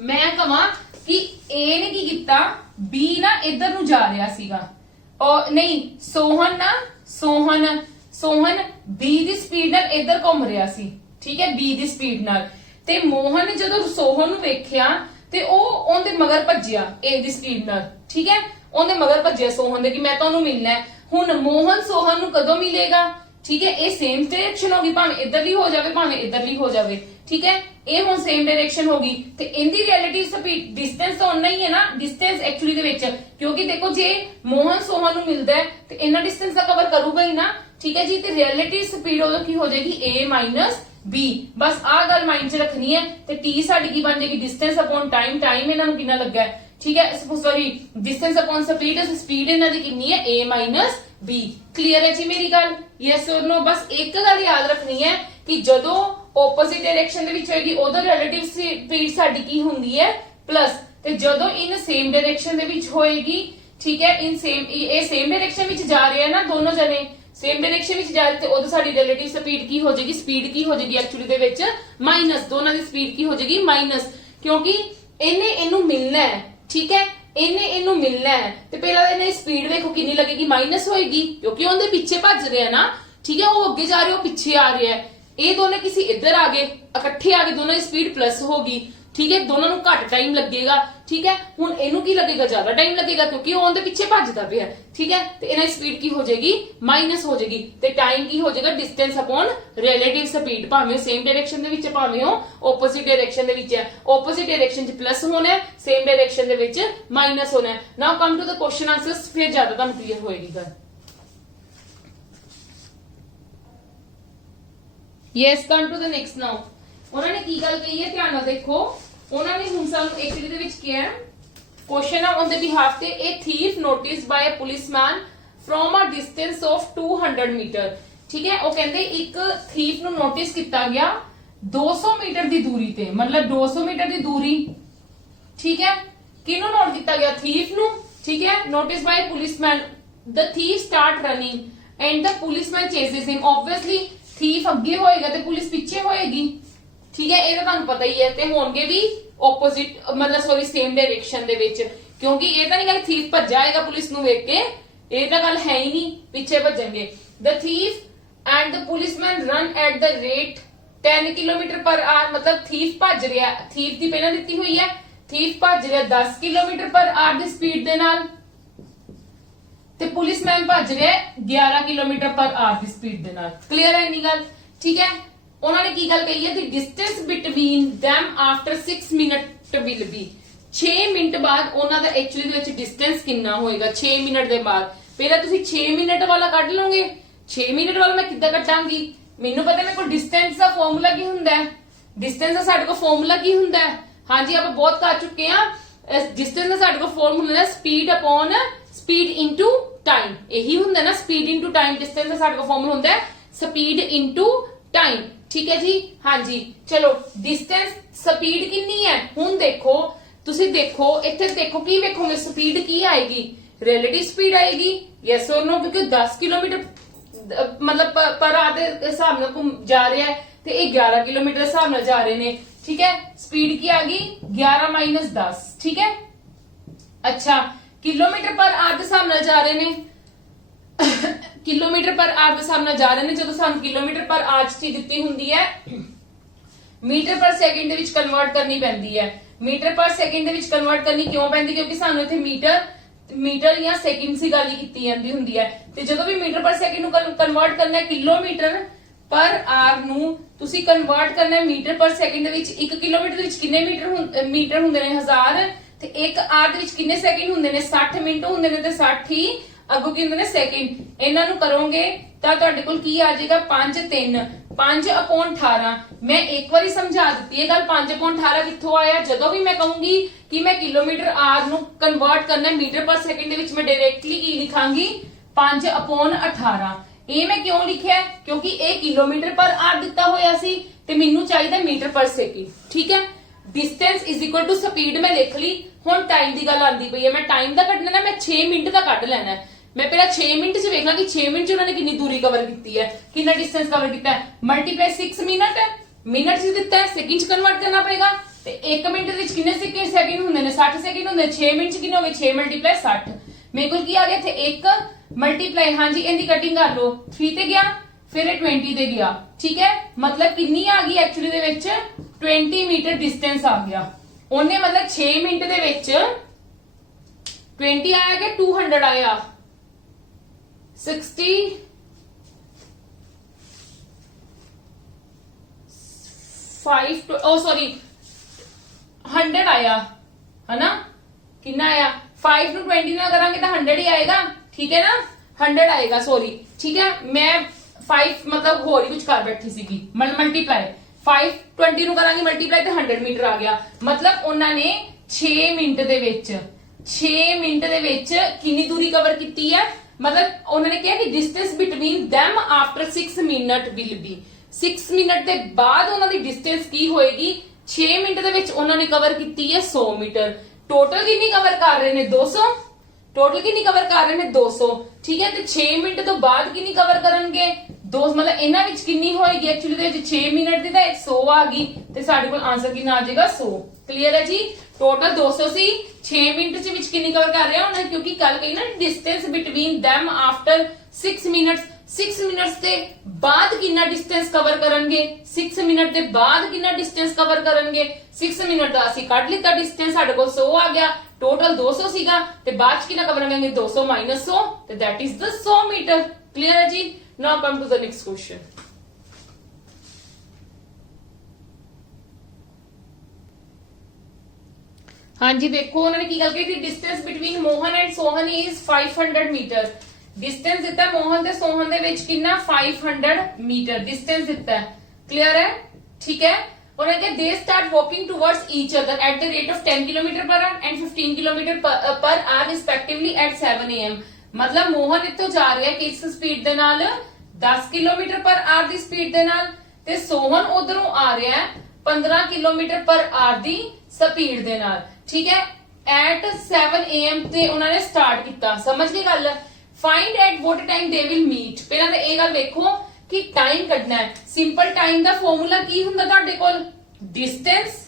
ਮੈਂ ਕਹਾਂ ਕਿ A ਨੇ ਕੀ ਕੀਤਾ, B ਨਾ ਇਧਰ ਨੂੰ ਜਾ ਰਿਹਾ ਸੀਗਾ, ਔਰ ਨਹੀਂ ਸੋਹਨ B ਦੀ ਸਪੀਡ ਨਾਲ ਇਧਰ ਘੁੰਮ ਰਿਹਾ ਸੀ। ਠੀਕ ਹੈ, B ਦੀ ਸਪੀਡ ਨਾਲ। ਤੇ ਮੋਹਨ ਨੇ ਜਦੋਂ ਸੋਹਨ ਨੂੰ ਵੇਖਿਆ ਤੇ ਉਹ ਉਹਦੇ ਮਗਰ ਭੱਜਿਆ A ਦੀ ਸਪੀਡ ਨਾਲ। ਠੀਕ ਹੈ, ਉਹਦੇ ਮਗਰ ਭੱਜਿਆ ਸੋਹਨ ਦੇ ਕਿ ਮੈਂ ਤੁਹਾਨੂੰ ਮਿਲਣਾ ਹੈ। ਹੁਣ ਮੋਹਨ ਸੋਹਨ ਨੂੰ ਕਦੋਂ ਮਿਲੇਗਾ, ਠੀਕ ਹੈ, ਇਹ ਸੇਮ ਡਾਇਰੈਕਸ਼ਨ ਹੋਗੀ, ਭਾਵੇਂ ਇਧਰਲੀ ਹੋ ਜਾਵੇ ਭਾਵੇਂ ਇਧਰਲੀ ਹੋ ਜਾਵੇ। ਠੀਕ ਹੈ, ਇਹ ਹੁਣ ਸੇਮ ਡਾਇਰੈਕਸ਼ਨ ਹੋਗੀ, ਤੇ ਇਹਦੀ ਰਿਲੇਟਿਵ ਸਪੀਡ ਡਿਸਟੈਂਸ ਤਾਂ ਉਨਾ ਹੀ ਹੈ ਨਾ, ਡਿਸਟੈਂਸ ਐਕਚੁਅਲੀ ਦੇ ਵਿੱਚ, ਕਿਉਂਕਿ ਦੇਖੋ ਜੇ ਮੋਹਨ ਸੋਹਨ ਨੂੰ ਮਿਲਦਾ ਹੈ ਤੇ ਇਹਨਾਂ ਡਿਸਟੈਂਸ ਦਾ ਕਵਰ ਕਰੂਗਾ ਹੀ ਨਾ। ਠੀਕ ਹੈ ਜੀ, ਤੇ ਰਿਲੇਟਿਵ ਸਪੀਡ ਉਦੋਂ ਕੀ ਹੋ ਜਾਏਗੀ, A B। ਬਸ ਆਹ ਗੱਲ ਮਾਈਂਡ 'ਚ ਰੱਖਣੀ ਹੈ। ਤੇ T ਸਾਡੀ ਕੀ ਬਣ ਜਾਏਗੀ, ਡਿਸਟੈਂਸ ਅਪਨ ਟਾਈਮ, ਟਾਈਮ ਇਹਨਾਂ ਨੂੰ ਕਿੰਨਾ ਲੱਗਾ ਹੈ। ਠੀਕ ਹੈ, sorry distance upon speed, speed ਇਹਨਾਂ ਦੀ ਕਿੰਨੀ ਹੈ, A B। ਕਲੀਅਰ ਹੈ ਜੀ ਮੇਰੀ ਗੱਲ, ਯੈਸ অর ਨੋ। ਬਸ ਇੱਕ ਗੱਲ ਯਾਦ ਰੱਖਣੀ ਹੈ ਕਿ ਜਦੋਂ ਆਪੋਜ਼ਿਟ ਡਾਇਰੈਕਸ਼ਨ ਦੇ ਵਿੱਚ ਹੋਏਗੀ ਉਦੋਂ ਰਿਲੇਟਿਵ ਸਪੀਡ ਸਾਡੀ ਕੀ ਹੁੰਦੀ ਹੈ, ਪਲੱਸ। ਤੇ ਜਦੋਂ ਇਨ ਸੇਮ ਡਾਇਰੈਕਸ਼ਨ ਦੇ ਵਿੱਚ ਹੋਏਗੀ, ਠੀਕ ਹੈ, ਇਹ ਸੇਮ ਡਾਇਰੈਕਸ਼ਨ ਵਿੱਚ ਜਾ ਰਹੇ ਆ ਨਾ ਦੋਨੋਂ ਜਣੇ, ਸੇਮ ਡਾਇਰੈਕਸ਼ਨ ਵਿੱਚ ਜਾ ਰਹੇ, ਤੇ ਉਦੋਂ ਸਾਡੀ ਰਿਲੇਟਿਵ ਸਪੀਡ ਕੀ ਹੋ ਜਾਏਗੀ, ਸਪੀਡ ਕੀ ਹੋ ਜਾਏਗੀ ਐਕਚੁਅਲੀ ਦੇ ਵਿੱਚ, ਮਾਈਨਸ। ਦੋਨਾਂ ਦੀ ਸਪੀਡ ਕੀ ਹੋ ਜਾਏਗੀ, ਮਾਈਨਸ, ਕਿਉਂਕਿ ਇਹਨੇ ਇਹਨੂੰ ਮਿਲਣਾ ਹੈ। ਠੀਕ ਹੈ, ਇਹਨੇ ਇਹਨੂੰ ਮਿਲਣਾ ਹੈ, ਤੇ ਪਹਿਲਾਂ ਇਹਨੇ ਸਪੀਡ ਦੇਖੋ ਕਿੰਨੀ ਲੱਗੇਗੀ, ਮਾਈਨਸ ਹੋਏਗੀ, ਕਿਉਂਕਿ ਉਹਦੇ ਪਿੱਛੇ ਭੱਜ ਰਿਹਾ ਨਾ। ਠੀਕ ਹੈ, ਉਹ ਅੱਗੇ ਜਾ ਰਿਹਾ, ਉਹ ਪਿੱਛੇ ਆ ਰਿਹਾ ਹੈ। ਇਹ ਦੋਨੇ ਕਿਸੇ ਇੱਧਰ ਆ ਗਏ, ਇਕੱਠੇ ਆ ਗਏ, ਦੋਨਾਂ ਦੀ ਸਪੀਡ ਪਲੱਸ ਹੋਗੀ। ਠੀਕ ਹੈ, ਦੋਨਾਂ ਨੂੰ ਘੱਟ ਟਾਈਮ ਲੱਗੇਗਾ। ਠੀਕ ਹੈ, ਹੁਣ ਇਹਨੂੰ ਕੀ ਲੱਗੇਗਾ, ਜ਼ਿਆਦਾ ਟਾਈਮ ਲੱਗੇਗਾ, ਕਿਉਂਕਿ ਉਹ ਉਹਦੇ ਪਿੱਛੇ ਭੱਜਦਾ ਪਿਆ। ਠੀਕ ਹੈ, ਤੇ ਇਹਨਾਂ ਦੀ ਸਪੀਡ ਕੀ ਹੋ ਜਾਏਗੀ, ਮਾਈਨਸ ਹੋ ਜਾਏਗੀ। ਤੇ ਟਾਈਮ ਕੀ ਹੋ ਜਾਏਗਾ, ਡਿਸਟੈਂਸ ਅਪਨ ਰਿਲੇਟਿਵ ਸਪੀਡ, ਭਾਵੇਂ ਸੇਮ ਡਾਇਰੈਕਸ਼ਨ ਦੇ ਵਿੱਚ ਭਾਵੇਂ ਉਹ ਆਪੋਜ਼ਿਟ ਡਾਇਰੈਕਸ਼ਨ ਦੇ ਵਿੱਚ ਹੈ। ਆਪੋਜ਼ਿਟ ਡਾਇਰੈਕਸ਼ਨ 'ਚ ਪਲੱਸ ਹੋਣਾ ਹੈ, ਸੇਮ ਡਾਇਰੈਕਸ਼ਨ ਦੇ ਵਿੱਚ ਮਾਈਨਸ ਹੋਣਾ ਹੈ। Now come to the question ਆਂਸਰਸ, ਫਿਰ ਜ਼ਿਆਦਾ ਤੁਹਾਨੂੰ ਕਲੀਅਰ ਹੋਏਗੀ ਗੱਲ। Yes, come to the next now. ਉਹਨਾਂ ਨੇ ਕੀ ਗੱਲ ਕਹੀ ਹੈ, ਧਿਆਨ ਨਾਲ ਦੇਖੋ। ਉਹਨਾਂ ਨੇ ਹੁਣ ਸਾਨੂੰ ਇੱਕ ਦੇ ਵਿੱਚ ਕਿਹਾ ਕੁਐਸਚਨ ਆ ਔਨ ਦ ਬਿਹਾਫ ਤੇ a thief noticed by a policeman from a distance of 200 metre. ਠੀਕ ਹੈ, ਉਹ ਕਹਿੰਦੇ ਇੱਕ ਥੀਫ ਨੂੰ ਨੋਟਿਸ ਕੀਤਾ ਗਿਆ 200 ਮੀਟਰ ਦੀ ਦੂਰੀ ਤੇ, ਮਤਲਬ 200 ਮੀਟਰ ਦੀ ਦੂਰੀ। ਠੀਕ ਹੈ, ਕਿਹਨੂੰ ਨੋਟ ਕੀਤਾ ਗਿਆ, ਥੀਫ ਨੂੰ। ਠੀਕ ਹੈ, notice by policeman, the thief start running and the policeman chases him. Obviously thief ਅੱਗੇ ਹੋਏਗਾ ਤੇ ਪੁਲਿਸ ਪਿੱਛੇ ਹੋਏਗੀ। ਠੀਕ ਹੈ, ਇਹ ਤਾਂ ਤੁਹਾਨੂੰ ਪਤਾ ਹੀ ਹੈ। ਤੇ ਹੋਣਗੇ ਵੀ ਆਪੋਜ਼ਿਟ, ਮਤਲਬ ਸੌਰੀ ਸੇਮ ਡਾਇਰੈਕਸ਼ਨ ਦੇ ਵਿੱਚ, ਕਿਉਂਕਿ ਇਹ ਤਾਂ ਨਹੀਂ ਕਿ ਥੀਫ ਭੱਜ ਜਾਏਗਾ ਪੁਲਿਸ ਨੂੰ ਵੇਖ ਕੇ, ਇਹ ਤਾਂ ਗੱਲ ਹੈ ਹੀ ਨਹੀਂ, ਪਿੱਛੇ ਭੱਜਣਗੇ। The thief and the policeman run at the rate 10 kilometre per hour, ਮਤਲਬ ਥੀਫ ਭੱਜ ਰਿਹਾ, ਥੀਫ ਦੀ ਪਹਿਲਾਂ ਦਿੱਤੀ ਹੋਈ ਹੈ, ਥੀਫ ਭੱਜ ਰਿਹਾ 10 ਕਿਲੋਮੀਟਰ ਪਰ ਆਰ ਦੀ ਸਪੀਡ ਦੇ ਨਾਲ, ਤੇ ਪੁਲਿਸਮੈਨ ਭੱਜ ਰਿਹਾ 11 ਕਿਲੋਮੀਟਰ ਪਰ ਆਰ ਦੀ ਸਪੀਡ ਦੇ ਨਾਲ। ਕਲੀਅਰ ਹੈ ਇੰਨੀ ਗੱਲ। ਠੀਕ ਹੈ, ਉਹਨਾਂ ਨੇ ਕੀ ਗੱਲ ਕਹੀ ਹੈ, ਦੀ distance between them after 6 minute will be, 6 minute ਬਾਅਦ ਉਹਨਾਂ ਦਾ ਐਕਚੁਅਲੀ ਦੇ ਵਿੱਚ ਡਿਸਟੈਂਸ ਕਿੰਨਾ ਹੋਏਗਾ 6 ਮਿੰਟ ਦੇ ਬਾਅਦ। ਪਹਿਲਾਂ ਤੁਸੀਂ 6 ਮਿੰਟ ਵਾਲਾ ਕੱਢ ਲਓਗੇ, 6 ਮਿੰਟ ਵਾਲਾ ਮੈਂ ਕਿੱਦਾਂ ਕੱਢਾਂਗੀ, ਮੈਨੂੰ ਪਤਾ ਮੇਰੇ ਕੋਲ ਡਿਸਟੈਂਸ ਦਾ ਫਾਰਮੂਲਾ ਕੀ ਹੁੰਦਾ ਹੈ, ਡਿਸਟੈਂਸ ਦਾ ਸਾਡੇ ਕੋਲ ਫਾਰਮੂਲਾ ਕੀ ਹੁੰਦਾ ਹੈ। ਹਾਂਜੀ, ਆਪਾਂ ਬਹੁਤ ਕਰ ਚੁੱਕੇ ਹਾਂ। ਡਿਸਟੈਂਸ ਦਾ ਸਾਡੇ ਕੋਲ ਫਾਰਮੂਲਾ ਹੈ speed upon speed into time, ਇਹੀ ਹੁੰਦਾ ਨਾ, ਸਪੀਡ ਇਨਟੂ ਟਾਈਮ। ਡਿਸਟੈਂਸ ਦਾ ਸਾਡੇ ਕੋਲ ਫਾਰਮੂਲਾ ਹੁੰਦਾ ਹੈ ਸਪੀਡ ਇਨਟੂ ਟਾਈਮ। ਠੀਕ ਹੈ ਜੀ, ਹਾਂਜੀ ਚਲੋ। ਡਿਸਟੈਂਸ ਸਪੀਡ ਕਿੰਨੀ ਹੈ, ਹੁਣ ਦੇਖੋ ਤੁਸੀਂ, ਦੇਖੋ ਇੱਥੇ ਦੇਖੋ ਕੀ ਵੇਖੋਗੇ, ਸਪੀਡ ਕੀ ਆਏਗੀ, ਰਿਲੇਟਿਵ ਸਪੀਡ ਆਏਗੀ, ਯੈਸ অর ਨੋ, ਕਿਉਂਕਿ 10 ਕਿਲੋਮੀਟਰ ਮਤਲਬ ਪਰ ਆਰ ਦੇ ਹਿਸਾਬ ਨਾਲ ਜਾ ਰਿਹਾ ਹੈ, ਤੇ ਇਹ 11 ਕਿਲੋਮੀਟਰ ਦੇ ਹਿਸਾਬ ਨਾਲ ਜਾ ਰਹੇ ਨੇ। ਠੀਕ ਹੈ, ਸਪੀਡ ਕੀ ਆ ਗਈ 11 - 10। ਠੀਕ ਹੈ, ਅੱਛਾ ਕਿਲੋਮੀਟਰ ਪਰ ਆਰ ਦੇ ਹਿਸਾਬ ਨਾਲ ਜਾ ਰਹੇ ਨੇ, ਕਿਲੋਮੀਟਰ ਪਰ ਆਰ ਦੇ ਹਿਸਾਬ ਨਾਲ ਜਾ ਰਹੇ ਨੇ। ਜਦੋਂ ਸਾਨੂੰ ਕਿਲੋਮੀਟਰ ਪਰ ਆਰ ਚ ਚੀਜ਼ ਦਿੱਤੀ ਹੁੰਦੀ ਹੈ ਮੀਟਰ ਪਰ ਸੈਕਿੰਡ ਦੇ ਵਿੱਚ ਕਨਵਰਟ ਕਰਨੀ ਪੈਂਦੀ ਹੈ। ਮੀਟਰ ਪਰ ਸੈਕਿੰਡ ਦੇ ਵਿੱਚ ਕਨਵਰਟ ਕਰਨੀ ਕਿਉਂ ਪੈਂਦੀ? ਕਿਉਂਕਿ ਸਾਨੂੰ ਇੱਥੇ ਮੀਟਰ ਜਾਂ ਸੈਕਿੰਡ ਦੀ ਗੱਲ ਹੀ ਕੀਤੀ ਜਾਂਦੀ ਹੁੰਦੀ ਹੈ। ਤੇ ਜਦੋਂ ਵੀ ਮੀਟਰ ਪਰ ਸੈਕਿੰਡ ਨੂੰ ਕਨਵਰਟ ਕਰਨਾ ਹੈ ਕਿਲੋਮੀਟਰ ਪਰ ਆਰ ਨੂੰ ਤੁਸੀਂ ਕਨਵਰਟ ਕਰਨਾ ਹੈ ਮੀਟਰ ਪਰ ਸੈਕਿੰਡ ਦੇ ਵਿੱਚ। 1 ਕਿਲੋਮੀਟਰ ਦੇ ਵਿੱਚ ਕਿੰਨੇ ਮੀਟਰ ਹੁੰਦੇ ਨੇ 1000 ਤੇ 1 ਆਰ ਦੇ ਵਿੱਚ ਕਿੰਨੇ ਸੈਕਿੰਡ ਹੁੰਦੇ ਨੇ 60 ਮਿੰਟ ਹੁੰਦੇ ਨੇ ਤੇ 60 ਹੀ ਅੱਗੋਂ ਕੀ ਹੁੰਦੇ ਨੇ ਸੈਕਿੰਡ। ਇਹਨਾਂ ਨੂੰ ਕਰੋਗੇ ਤਾਂ ਤੁਹਾਡੇ ਕੋਲ ਕੀ ਆ ਜਾਏਗਾ 5/18। ਮੈਂ ਇੱਕ ਵਾਰੀ ਸਮਝਾ ਦਿੱਤੀ ਇਹ ਗੱਲ 5/18 ਕਿੱਥੋਂ ਆਇਆ। ਜਦੋਂ ਵੀ ਮੈਂ ਕਹੂੰਗੀ ਕਿ ਮੈਂ ਕਿਲੋਮੀਟਰ ਆਰ ਨੂੰ ਕਨਵਰਟ ਕਰਨਾ ਮੀਟਰ ਪਰ ਸੈਕਿੰਡ ਦੇ ਵਿੱਚ ਮੈਂ ਡਾਇਰੈਕਟਲੀ ਕੀ ਲਿਖਾਂਗੀ 5/18। ਇਹ ਮੈਂ ਕਿਉਂ ਲਿਖਿਆ ਕਿਉਂਕਿ ਇਹ ਕਿਲੋਮੀਟਰ ਪਰ ਆਰ ਦਿੱਤਾ ਹੋਇਆ ਸੀ ਤੇ ਮੈਨੂੰ ਚਾਹੀਦਾ ਮੀਟਰ ਪਰ ਸੈਕਿੰਡ। ਠੀਕ ਹੈ, distance is equal to speed ਮੈਂ ਲਿਖ ਲਈ। ਹੁਣ ਟਾਈਮ ਦੀ ਗੱਲ ਆਂਦੀ ਪਈ ਹੈ, ਮੈਂ ਟਾਈਮ ਦਾ ਕੱਢਣਾ ਨਾ, ਮੈਂ 6 ਮਿੰਟ ਦਾ ਕੱਢ ਲੈਣਾ ਹੈ। ਮੈਂ ਪਹਿਲਾਂ 6 ਮਿੰਟ ਚ ਵੇਖਣਾ ਕਿ 6 ਮਿੰਟ ਚ ਉਹਨਾਂ ਨੇ ਕਿੰਨੀ ਦੂਰੀ ਕਵਰ ਕੀਤੀ ਹੈ, ਕਿੰਨਾ ਡਿਸਟੈਂਸ ਕਵਰ ਕੀਤਾ ਹੈ। ਮਲਟੀਪਲਾਈ 6 ਮਿੰਟ ਹੈ, ਮਿੰਟ ਚ ਦਿੱਤਾ ਹੈ, ਸੈਕਿੰਡ ਚ ਕਨਵਰਟ ਕਰਨਾ ਪਏਗਾ। ਤੇ 1 ਮਿੰਟ ਦੇ ਵਿੱਚ ਕਿੰਨੇ ਸੈਕਿੰਡ ਹੁੰਦੇ ਨੇ 60 ਸੈਕਿੰਡ ਹੁੰਦੇ। 6 ਮਿੰਟ ਚ ਕਿੰਨੇ ਹੋ ਗਏ 6 × 60। ਮੇਰੇ ਕੋਲ ਕੀ ਆ ਗਿਆ ਇੱਥੇ 1 ਮਲਟੀਪਲਾਈ ਹਾਂਜੀ ਇਹਦੀ ਕਟਿੰਗ ਕਰ ਲਓ 3 ਤੇ ਗਿਆ ਫਿਰ ਇਹ 20 ਤੇ ਗਿਆ। ਠੀਕ ਹੈ, ਮਤਲਬ ਕਿੰਨੀ ਆ ਗਈ ਐਕਚੁਅਲੀ ਦੇ ਵਿੱਚ 20 ਮੀਟਰ ਡਿਸਟੈਂਸ ਆ ਗਿਆ। ਉਹਨੇ ਮਤਲਬ 6 ਮਿੰਟ ਦੇ ਵਿੱਚ 20 ਆਇਆ ਕਿ 200 ਆਇਆ 60 5 सॉरी 100 आया है ना। कितना आया 5 ਨੂੰ 20 ਨਾਲ ਕਰਾਂਗੇ ਤਾਂ 100 ਹੀ ਆਏਗਾ। ਠੀਕ ਹੈ ਨਾ 100 ਆਏਗਾ ਸੌਰੀ। ਠੀਕ ਹੈ, ਮੈਂ 5 ਮਤਲਬ ਹੋਰ ਹੀ ਕੁਝ ਕਰ ਬੈਠੀ ਸੀਗੀ ਮਲਟੀਪਲਾਈ 5 20 ਨੂੰ ਕਰਾਂਗੇ ਮਲਟੀਪਲਾਈ ਤੇ 100 ਮੀਟਰ ਆ ਗਿਆ। ਮਤਲਬ ਉਹਨਾਂ ਨੇ 6 ਮਿੰਟ ਦੇ ਵਿੱਚ ਕਿੰਨੀ ਦੂਰੀ ਕਵਰ ਕੀਤੀ ਹੈ। ਮਤਲਬ ਉਹਨਾਂ ਨੇ ਕਿਹਾ ਕਿ distance between them after 6 minute will be 6 minute ਦੇ ਬਾਅਦ ਉਹਨਾਂ ਦੀ ਡਿਸਟੈਂਸ ਕੀ ਹੋਏਗੀ 6 ਮਿੰਟ ਦੇ ਵਿੱਚ ਉਹਨਾਂ ਨੇ ਕਵਰ ਕੀਤੀ ਹੈ 100 ਮੀਟਰ। ਟੋਟਲ ਕਿੰਨੀ ਕਵਰ ਕਰ ਰਹੇ ਨੇ 200। ਟੋਟਲ ਕਿੰਨੀ ਕਵਰ ਕਰ ਰਹੇ ਨੇ 200। ਠੀਕ ਹੈ, ਤੇ 6 ਮਿੰਟ ਤੋਂ ਬਾਅਦ ਕਿੰਨੀ ਕਵਰ ਕਰਨਗੇ 2 ਮਤਲਬ ਇਹਨਾਂ ਵਿੱਚ ਕਿੰਨੀ ਹੋਏਗੀ ਐਕਚੁਅਲੀ ਦੇ ਵਿੱਚ 6 ਮਿੰਟ ਦੀ ਤਾਂ 100 ਆ ਗਈ ਤੇ ਸਾਡੇ ਕੋਲ ਆਨਸਰ ਕਿੰਨਾ ਆ ਜਾਏਗਾ 100। ਕਲੀਅਰ ਹੈ ਜੀ, ਟੋਟਲ 200 ਸੀ 6 ਮਿੰਟ ਚ ਵਿੱਚ ਕਿੰਨੀ ਕਵਰ ਕਰ ਰਿਹਾ ਉਹਨਾਂ ਕਿਉਂਕਿ ਕੱਲ ਕਹੀ ਨਾ distance between them after 6 minutes 6 minutes ਦੇ ਬਾਅਦ ਕਿੰਨਾ ਡਿਸਟੈਂਸ ਕਵਰ ਕਰਨਗੇ 6 ਮਿੰਟ ਦੇ ਬਾਅਦ ਕਿੰਨਾ ਡਿਸਟੈਂਸ ਕਵਰ ਕਰਨਗੇ 6 ਮਿੰਟ ਦਾ ਅਸੀਂ ਕੱਢ ਲਿੱਤਾ ਡਿਸਟੈਂਸ ਸਾਡੇ ਕੋਲ 100 ਆ ਗਿਆ ਟੋਟਲ 200 ਸੀਗਾ ਤੇ ਬਾਅਦ ਚ ਕਿੰਨਾ ਕਵਰ ਕਰਾਂਗੇ 200 - 100 ਤੇ that is the 100 metre. Clear ਹੈ ਜੀ। now come to the next question। ਹਾਂਜੀ ਦੇਖੋ ਉਹਨਾਂ ਨੇ ਕੀ ਗੱਲ ਕੀਤੀ distance between Mohan and Sohan is 500 metre. Distance ਦਿੱਤਾ ਮੋਹਨ ਤੇ ਸੋਹਨ ਦੇ ਵਿੱਚ ਕਿੰਨਾ 500 ਮੀਟਰ ਡਿਸਟੈਂਸ ਦਿੱਤਾ ਹੈ। ਕਲੀਅਰ ਹੈ, ਠੀਕ ਹੈ। ਉਹਨਾਂ ਨੇ ਦੇ start walking towards each other at the rate of 10 kilometre per R and 15 kilometre per R ਰਿਸਪੈਕਟਿਵਲੀ at 7 AM। ਮਤਲਬ ਮੋਹਨ ਇੱਥੋਂ ਜਾ ਰਿਹਾ ਕਿਸ ਸਪੀਡ ਦੇ ਨਾਲ 10 ਕਿਲੋਮੀਟਰ ਪਰ ਆਰ ਦੀ ਸਪੀਡ ਦੇ ਨਾਲ ਤੇ ਸੋਹਨ ਉਧਰੋਂ ਆ ਰਿਹਾ 15 ਕਿਲੋਮੀਟਰ ਪਰ ਆਰ ਦੀ ਸਪੀਡ ਦੇ ਨਾਲ। ਠੀਕ ਹੈ, ਐਟ 7 AM ਤੇ ਉਹਨਾਂ ਨੇ ਸਟਾਰਟ ਕੀਤਾ। ਸਮਝ ਗਏ ਗੱਲ। Find at what time they will meet. ਪਹਿਲਾਂ ਤਾਂ ਇਹ ਗੱਲ ਵੇਖੋ ਕਿ ਟਾਈਮ ਕੱਢਣਾ ਹੈ। ਸਿੰਪਲ ਟਾਈਮ ਦਾ ਫਾਰਮੂਲਾ ਕੀ ਹੁੰਦਾ ਤੁਹਾਡੇ ਕੋਲ ਡਿਸਟੈਂਸ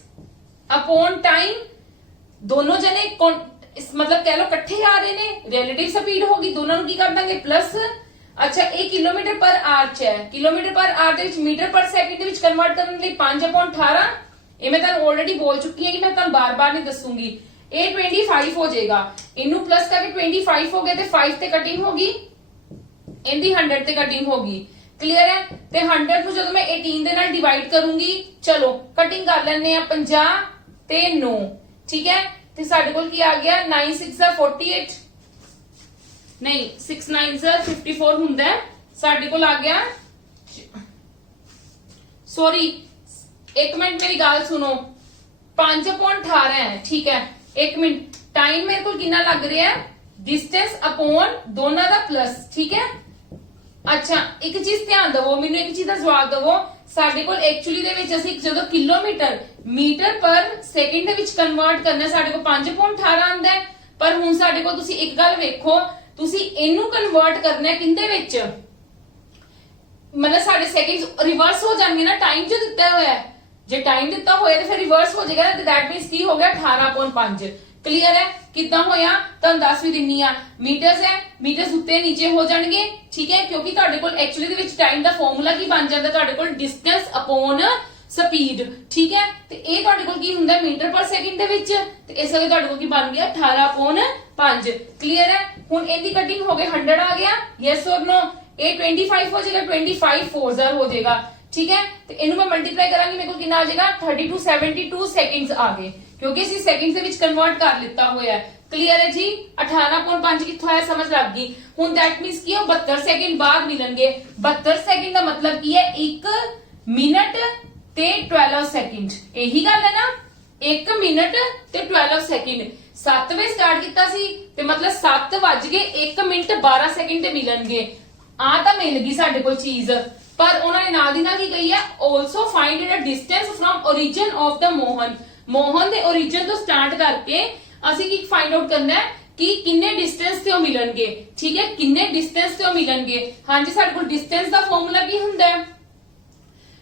ਅਪੋਨ ਟਾਈਮ। ਦੋਨੋਂ ਜਣੇ ਮਤਲਬ ਕਹਿ ਲੋ ਇਕੱਠੇ ਆ ਰਹੇ ਨੇ ਰਿਲੇਟਿਵ ਸਪੀਡ ਹੋਗੀ ਦੋਨਾਂ ਨੂੰ ਕੀ ਕਰ ਦਾਂਗੇ ਪਲੱਸ। ਅੱਛਾ ਇਹ ਕਿਲੋਮੀਟਰ ਪਰ ਆਰ ਚ ਹੈ ਕਿਲੋਮੀਟਰ ਪਰ ਆਰ ਦੇ ਵਿੱਚ ਮੀਟਰ ਪਰ ਸੈਕਿੰਡ ਦੇ ਵਿੱਚ ਕਨਵਰਟ ਕਰਨ ਲਈ 5/18 ਇਹ ਮੈਂ ਤੁਹਾਨੂੰ ਆਲਰੇਡੀ ਬੋਲ ਚੁੱਕੀ ਹਾਂ ਕਿ ਮੈਂ ਤੁਹਾਨੂੰ ਬਾਰ-ਬਾਰ ਨਹੀਂ ਦੱਸੂਗੀ। ਇਹ 25 ਹੋ ਜਾਏਗਾ ਇਹਨੂੰ ਪਲੱਸ ਕਰਕੇ 25 ਹੋ ਗਿਆ ਤੇ 5 ਤੇ ਕਟਿੰਗ ਹੋਗੀ ਇਹਦੀ 100 ਤੇ ਕਟਿੰਗ ਹੋਗੀ। ਕਲੀਅਰ ਹੈ, ਤੇ 100 ਨੂੰ ਜਦੋਂ ਮੈਂ 18 ਦੇ ਨਾਲ ਡਿਵਾਈਡ ਕਰੂੰਗੀ ਚਲੋ ਕਟਿੰਗ ਕਰ ਲੈਣੇ ਆ 50 ਤੇ 9। ਠੀਕ ਹੈ, ਤੇ ਸਾਡੇ ਕੋਲ ਕੀ ਆ ਗਿਆ 9 6 48 ਨਹੀਂ 6 9 54 ਹੁੰਦਾ ਸਾਡੇ ਕੋਲ ਆ ਗਿਆ ਸੌਰੀ ਇੱਕ ਮਿੰਟ ਮੇਰੀ ਗੱਲ ਸੁਣੋ 5/18 ਹੈ। ਠੀਕ ਹੈ, ਇੱਕ ਮਿੰਟ ਟਾਈਮ ਮੇਰੇ ਕੋਲ ਕਿੰਨਾ ਲੱਗ ਰਿਹਾ ਹੈ ਡਿਸਟੈਂਸ ਅਪੋਨ ਦੋਨਾਂ ਦਾ ਪਲੱਸ। ਠੀਕ ਹੈ, ਅੱਛਾ ਇੱਕ ਚੀਜ਼ ਧਿਆਨ ਦਿਵੋ ਮੈਨੂੰ ਇੱਕ ਚੀਜ਼ ਦਾ ਜਵਾਬ ਦਿਵੋ ਸਾਡੇ ਕੋਲ ਐਕਚੁਅਲੀ ਦੇ ਵਿੱਚ ਅਸੀਂ ਜਦੋਂ ਕਿਲੋਮੀਟਰ ਮੀਟਰ ਪਰ ਸੈਕਿੰਡ ਦੇ ਵਿੱਚ ਕਨਵਰਟ ਕਰਨਾ ਸਾਡੇ ਕੋਲ 5/18 ਆਉਂਦਾ ਹੈ। ਪਰ ਹੁਣ ਸਾਡੇ ਕੋਲ ਤੁਸੀਂ ਇੱਕ ਗੱਲ ਵੇਖੋ ਤੁਸੀਂ ਇਹਨੂੰ ਕਨਵਰਟ ਕਰਨਾ ਹੈ ਕਿੰਦੇ ਵਿੱਚ ਮਤਲਬ ਸਾਡੇ ਸੈਕਿੰਡਸ ਰਿਵਰਸ ਹੋ ਜਾਣਗੇ ਨਾ ਟਾਈਮ ਜੋ ਦਿੱਤਾ ਹੋਇਆ ਹੈ। ਜੇ ਟਾਈਮ ਦਿੱਤਾ ਹੋਇਆ ਤੇ ਫਿਰ ਰਿਵਰਸ ਹੋ ਜਾਏਗਾ ਨਾ ਤੇ ਦੈਟ ਮੀਨਸ ਕੀ ਹੋ ਗਿਆ 18/5। क्लियर है किदा होया तुहानू दस भी दिन्नी आ मीटर्स है मीटर्स उत्ते नीचे हो जाणगे ठीक है क्योंकि तुहाडे कोल एक्चुअली दे विच टाइम दा फार्मूला की बन जांदा तुहाडे कोल डिस्टेंस अपॉन स्पीड ठीक है ते ए तुहाडे कोल की हुंदा मीटर पर सेकंड दे विच ते इस वे तुहाडे कोल की बन गया 18/5 क्लियर है हुण इहदी कटिंग हो गई 100 आ गया यस और नो ए 25 हो जाएगा 25 4 हो जाएगा ठीक है तो इनू मैं मल्टीप्लाई करांगी मेरे को कितना आ जाएगा 3272 सेकंड्स आ गए क्योंकि इसी सेकंड्स ਦੇ ਵਿੱਚ ਕਨਵਰਟ ਕਰ ਲਿੱਤਾ ਹੋਇਆ ਹੈ क्लियर है जी 18.5 ਕਿੱਥੋਂ ਆਇਆ ਸਮਝ ਲੱਗ ਗਈ ਹੁਣ ਦੈਟ ਮੀਨਸ ਕੀ ਉਹ 72 ਸੈਕਿੰਡ ਬਾਅਦ ਮਿਲਣਗੇ 72 ਸੈਕਿੰਡ ਦਾ ਮਤਲਬ ਕੀ ਹੈ 1 ਮਿੰਟ ਤੇ 12 ਸੈਕਿੰਡ ਇਹੀ ਗੱਲ ਹੈ ਨਾ 1 ਮਿੰਟ ਤੇ 12 ਸੈਕਿੰਡ 7 ਵਜੇ ਸਟਾਰਟ ਕੀਤਾ ਸੀ ਤੇ ਮਤਲਬ 7 ਵੱਜ ਗਏ 1 ਮਿੰਟ 12 ਸੈਕਿੰਡ ਤੇ ਮਿਲਣਗੇ ਆ ਤਾਂ ਮਿਲ ਗਈ ਸਾਡੇ ਕੋਲ ਚੀਜ਼ ਪਰ ਉਹਨਾਂ ਨੇ ਨਾਲ ਦੀ ਨਾਲ ਕੀ ਕਹੀ ਹੈ also find it a distance from origin of the Mohan ਦੇ origin ਤੋਂ ਸਟਾਰਟ ਕਰਕੇ ਅਸੀਂ ਕੀ ਫਾਈਂਡ ਆਊਟ ਕਰਨਾ ਹੈ ਕਿ ਕਿੰਨੇ ਡਿਸਟੈਂਸ ਤੇ ਉਹ ਮਿਲਣਗੇ ਠੀਕ ਹੈ ਕਿੰਨੇ ਡਿਸਟੈਂਸ ਤੇ ਉਹ ਮਿਲਣਗੇ ਹਾਂਜੀ ਸਾਡੇ ਕੋਲ ਡਿਸਟੈਂਸ ਦਾ ਫਾਰਮੂਲਾ ਕੀ ਹੁੰਦਾ ਹੈ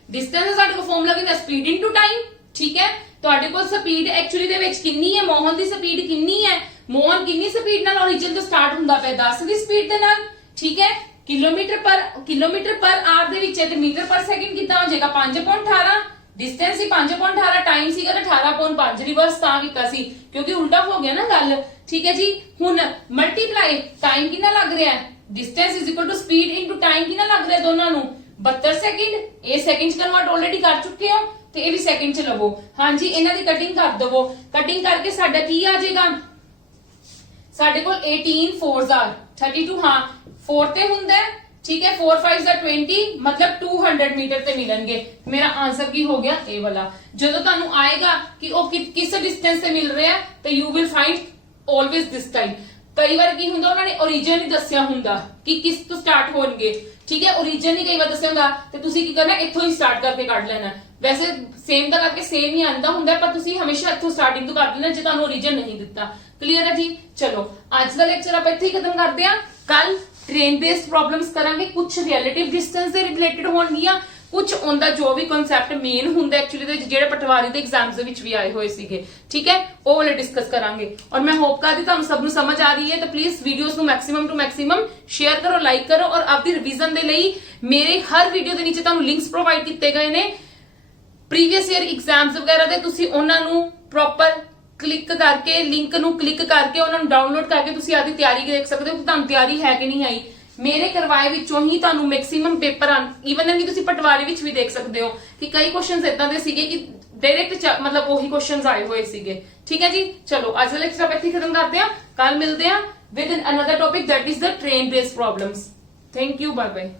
ਡਿਸਟੈਂਸ ਦਾ ਸਾਡੇ ਕੋਲ ਫਾਰਮੂਲਾ ਕੀ ਹੁੰਦਾ ਸਪੀਡ ਇਨਟੂ ਟਾਈਮ ਠੀਕ ਹੈ ਤੁਹਾਡੇ ਕੋਲ ਸਪੀਡ ਐਕਚੁਅਲੀ ਦੇ ਵਿੱਚ ਕਿੰਨੀ ਹੈ ਮੋਹਨ ਦੀ ਸਪੀਡ ਕਿੰਨੀ ਹੈ ਮੋਹਨ ਕਿੰਨੀ ਸਪੀਡ ਨਾਲ origin ਤੋਂ ਸਟਾਰਟ ਹੁੰਦਾ ਪਿਆ 10 ਦੀ ਸਪੀਡ ਦੇ ਨਾਲ ਠੀਕ ਹੈ किलोमीटर पर आवर ਦੇ ਵਿੱਚ ਤੇ ਮੀਟਰ ਪਰ ਸੈਕਿੰਡ ਕਿੰਨਾ ਹੋ ਜਾਏਗਾ 5.18 डिस्टेंस ही 5.18 टाइम सीगा 18.5 रिवर्स ਤਾਂ ਕੀਤਾ ਸੀ ਕਿਉਂਕਿ ਉਲਟਾ ਹੋ ਗਿਆ ਨਾ ਗੱਲ ਠੀਕ ਹੈ ਜੀ ਹੁਣ ਮਲਟੀਪਲਾਈ ਟਾਈਮ ਕਿੰਨਾ ਲੱਗ ਰਿਹਾ ਹੈ distance is equal to speed into time ਕਿੰਨਾ ਲੱਗ ਰਿਹਾ ਦੋਨਾਂ ਨੂੰ 72 ਸੈਕਿੰਡ ਇਹ ਸੈਕਿੰਡ ਚ ਕਨਵਰਟ ਆਲਰੇਡੀ ਕਰ ਚੁੱਕੇ ਹੋ ਤੇ ਇਹ ਵੀ ਸੈਕਿੰਡ ਚ ਲਵੋ ਹਾਂਜੀ ਇਹਨਾਂ ਦੀ ਕਟਿੰਗ ਕਰ ਦਵੋ ਕਟਿੰਗ ਕਰਕੇ ਸਾਡਾ ਕੀ ਆ ਜਾਏਗਾ ਸਾਡੇ ਕੋਲ 18 4s are 32 ਹਾਂ 4 ਤੇ ਹੁੰਦਾ ਹੈ ठीक है 4 5 ਦਾ 20 मतलब 200 मीटर ਤੇ ਮਿਲਣਗੇ ਮੇਰਾ ਆਨਸਰ ਕੀ ਹੋ ਗਿਆ ਇਹ ਵਾਲਾ ਜਦੋਂ ਤੁਹਾਨੂੰ ਆਏਗਾ ਕਿ ਉਹ ਕਿਸ ਡਿਸਟੈਂਸ ਤੇ ਮਿਲ ਰਿਹਾ ਤਾਂ you will find always this time ਕਈ ਵਾਰ ਕੀ ਹੁੰਦਾ ਉਹਨਾਂ ਨੇ origin ਹੀ ਦੱਸਿਆ ਹੁੰਦਾ ਕਿ ਕਿਸ ਤੋਂ ਸਟਾਰਟ ਹੋਣਗੇ ਠੀਕ ਹੈ origin ਹੀ ਕਈ ਵਾਰ ਦੱਸਿਆ ਹੁੰਦਾ ਤੇ ਤੁਸੀਂ ਕੀ ਕਰਨਾ ਇੱਥੋਂ ਹੀ ਸਟਾਰਟ ਕਰਕੇ ਕੱਢ ਲੈਣਾ ਵੈਸੇ ਸੇਮ ਦਾ ਕਰਕੇ ਸੇਮ ਹੀ ਆਂਦਾ ਹੁੰਦਾ ਪਰ ਤੁਸੀਂ ਹਮੇਸ਼ਾ ਇੱਥੋਂ ਸਟਾਰਟਿੰਗ ਤੋਂ ਕੱਢ ਲੈਣਾ ਜੇ ਤੁਹਾਨੂੰ origin ਨਹੀਂ ਦਿੱਤਾ ਕਲੀਅਰ ਹੈ ਜੀ ਚਲੋ ਅੱਜ ਦਾ ਲੈਕਚਰ ਆਪਾਂ ਇੱਥੇ ਹੀ ਖਤਮ ਕਰਦੇ ਹਾਂ ਕੱਲ ट्रेन बेस्ड प्रॉब्लम्स करांगे कुछ रिलेटिव डिस्टेंस से रिलेटेड होणगियां कुछ उनका जो भी कॉन्सेप्ट मेन हुंदा एक्चुअली दे जेड़े पटवारी दे एग्जाम्स दे विच भी आए होए सीगे ठीक है वो वाले डिस्कस करांगे और मैं होप करदी तुहानू सब नू समझ आ रही है तो प्लीज वीडियोस नू मैक्सिमम टू मैक्सिमम शेयर करो लाइक करो और आपदी रिवीजन दे लई मेरे हर वीडियो दे नीचे तुहानू लिंक्स प्रोवाइड कीते गए ने प्रीवियस ईयर एग्जाम्स वगैरह दे तुसी उन्हां नू प्रॉपर क्लिक करके लिंक ਨੂੰ ਕਲਿੱਕ ਕਰਕੇ ਉਹਨਾਂ ਨੂੰ ਡਾਊਨਲੋਡ ਕਰਕੇ ਤੁਸੀਂ ਆਦੀ ਤਿਆਰੀ ਦੇਖ ਸਕਦੇ ਹੋ ਕਿ ਤੁਹਾਨੂੰ ਤਿਆਰੀ ਹੈ ਕਿ ਨਹੀਂ ਆਈ ਮੇਰੇ ਕਰਵਾਏ ਵਿੱਚੋਂ ਹੀ ਤੁਹਾਨੂੰ ਮੈਕਸਿਮਮ ਪੇਪਰ ਇਵਨ ਕਿ ਤੁਸੀਂ ਪਟਵਾਰੀ ਵਿੱਚ ਵੀ ਦੇਖ ਸਕਦੇ ਹੋ ਕਿ ਕਈ ਕੁਐਸਚਨਸ ਇਦਾਂ ਦੇ ਸੀਗੇ ਕਿ ਡਾਇਰੈਕਟ ਮਤਲਬ ਉਹੀ ਕੁਐਸਚਨਸ ਆਏ ਹੋਏ ਸੀਗੇ ਠੀਕ ਹੈ ਜੀ ਚਲੋ ਅੱਜ ਦਾ ਲੈਕਚਰ ਆਪਾਂ ਇੱਥੇ ਖਤਮ ਕਰਦੇ ਹਾਂ ਕੱਲ ਮਿਲਦੇ ਹਾਂ with another topic that is the train based problems thank you bye bye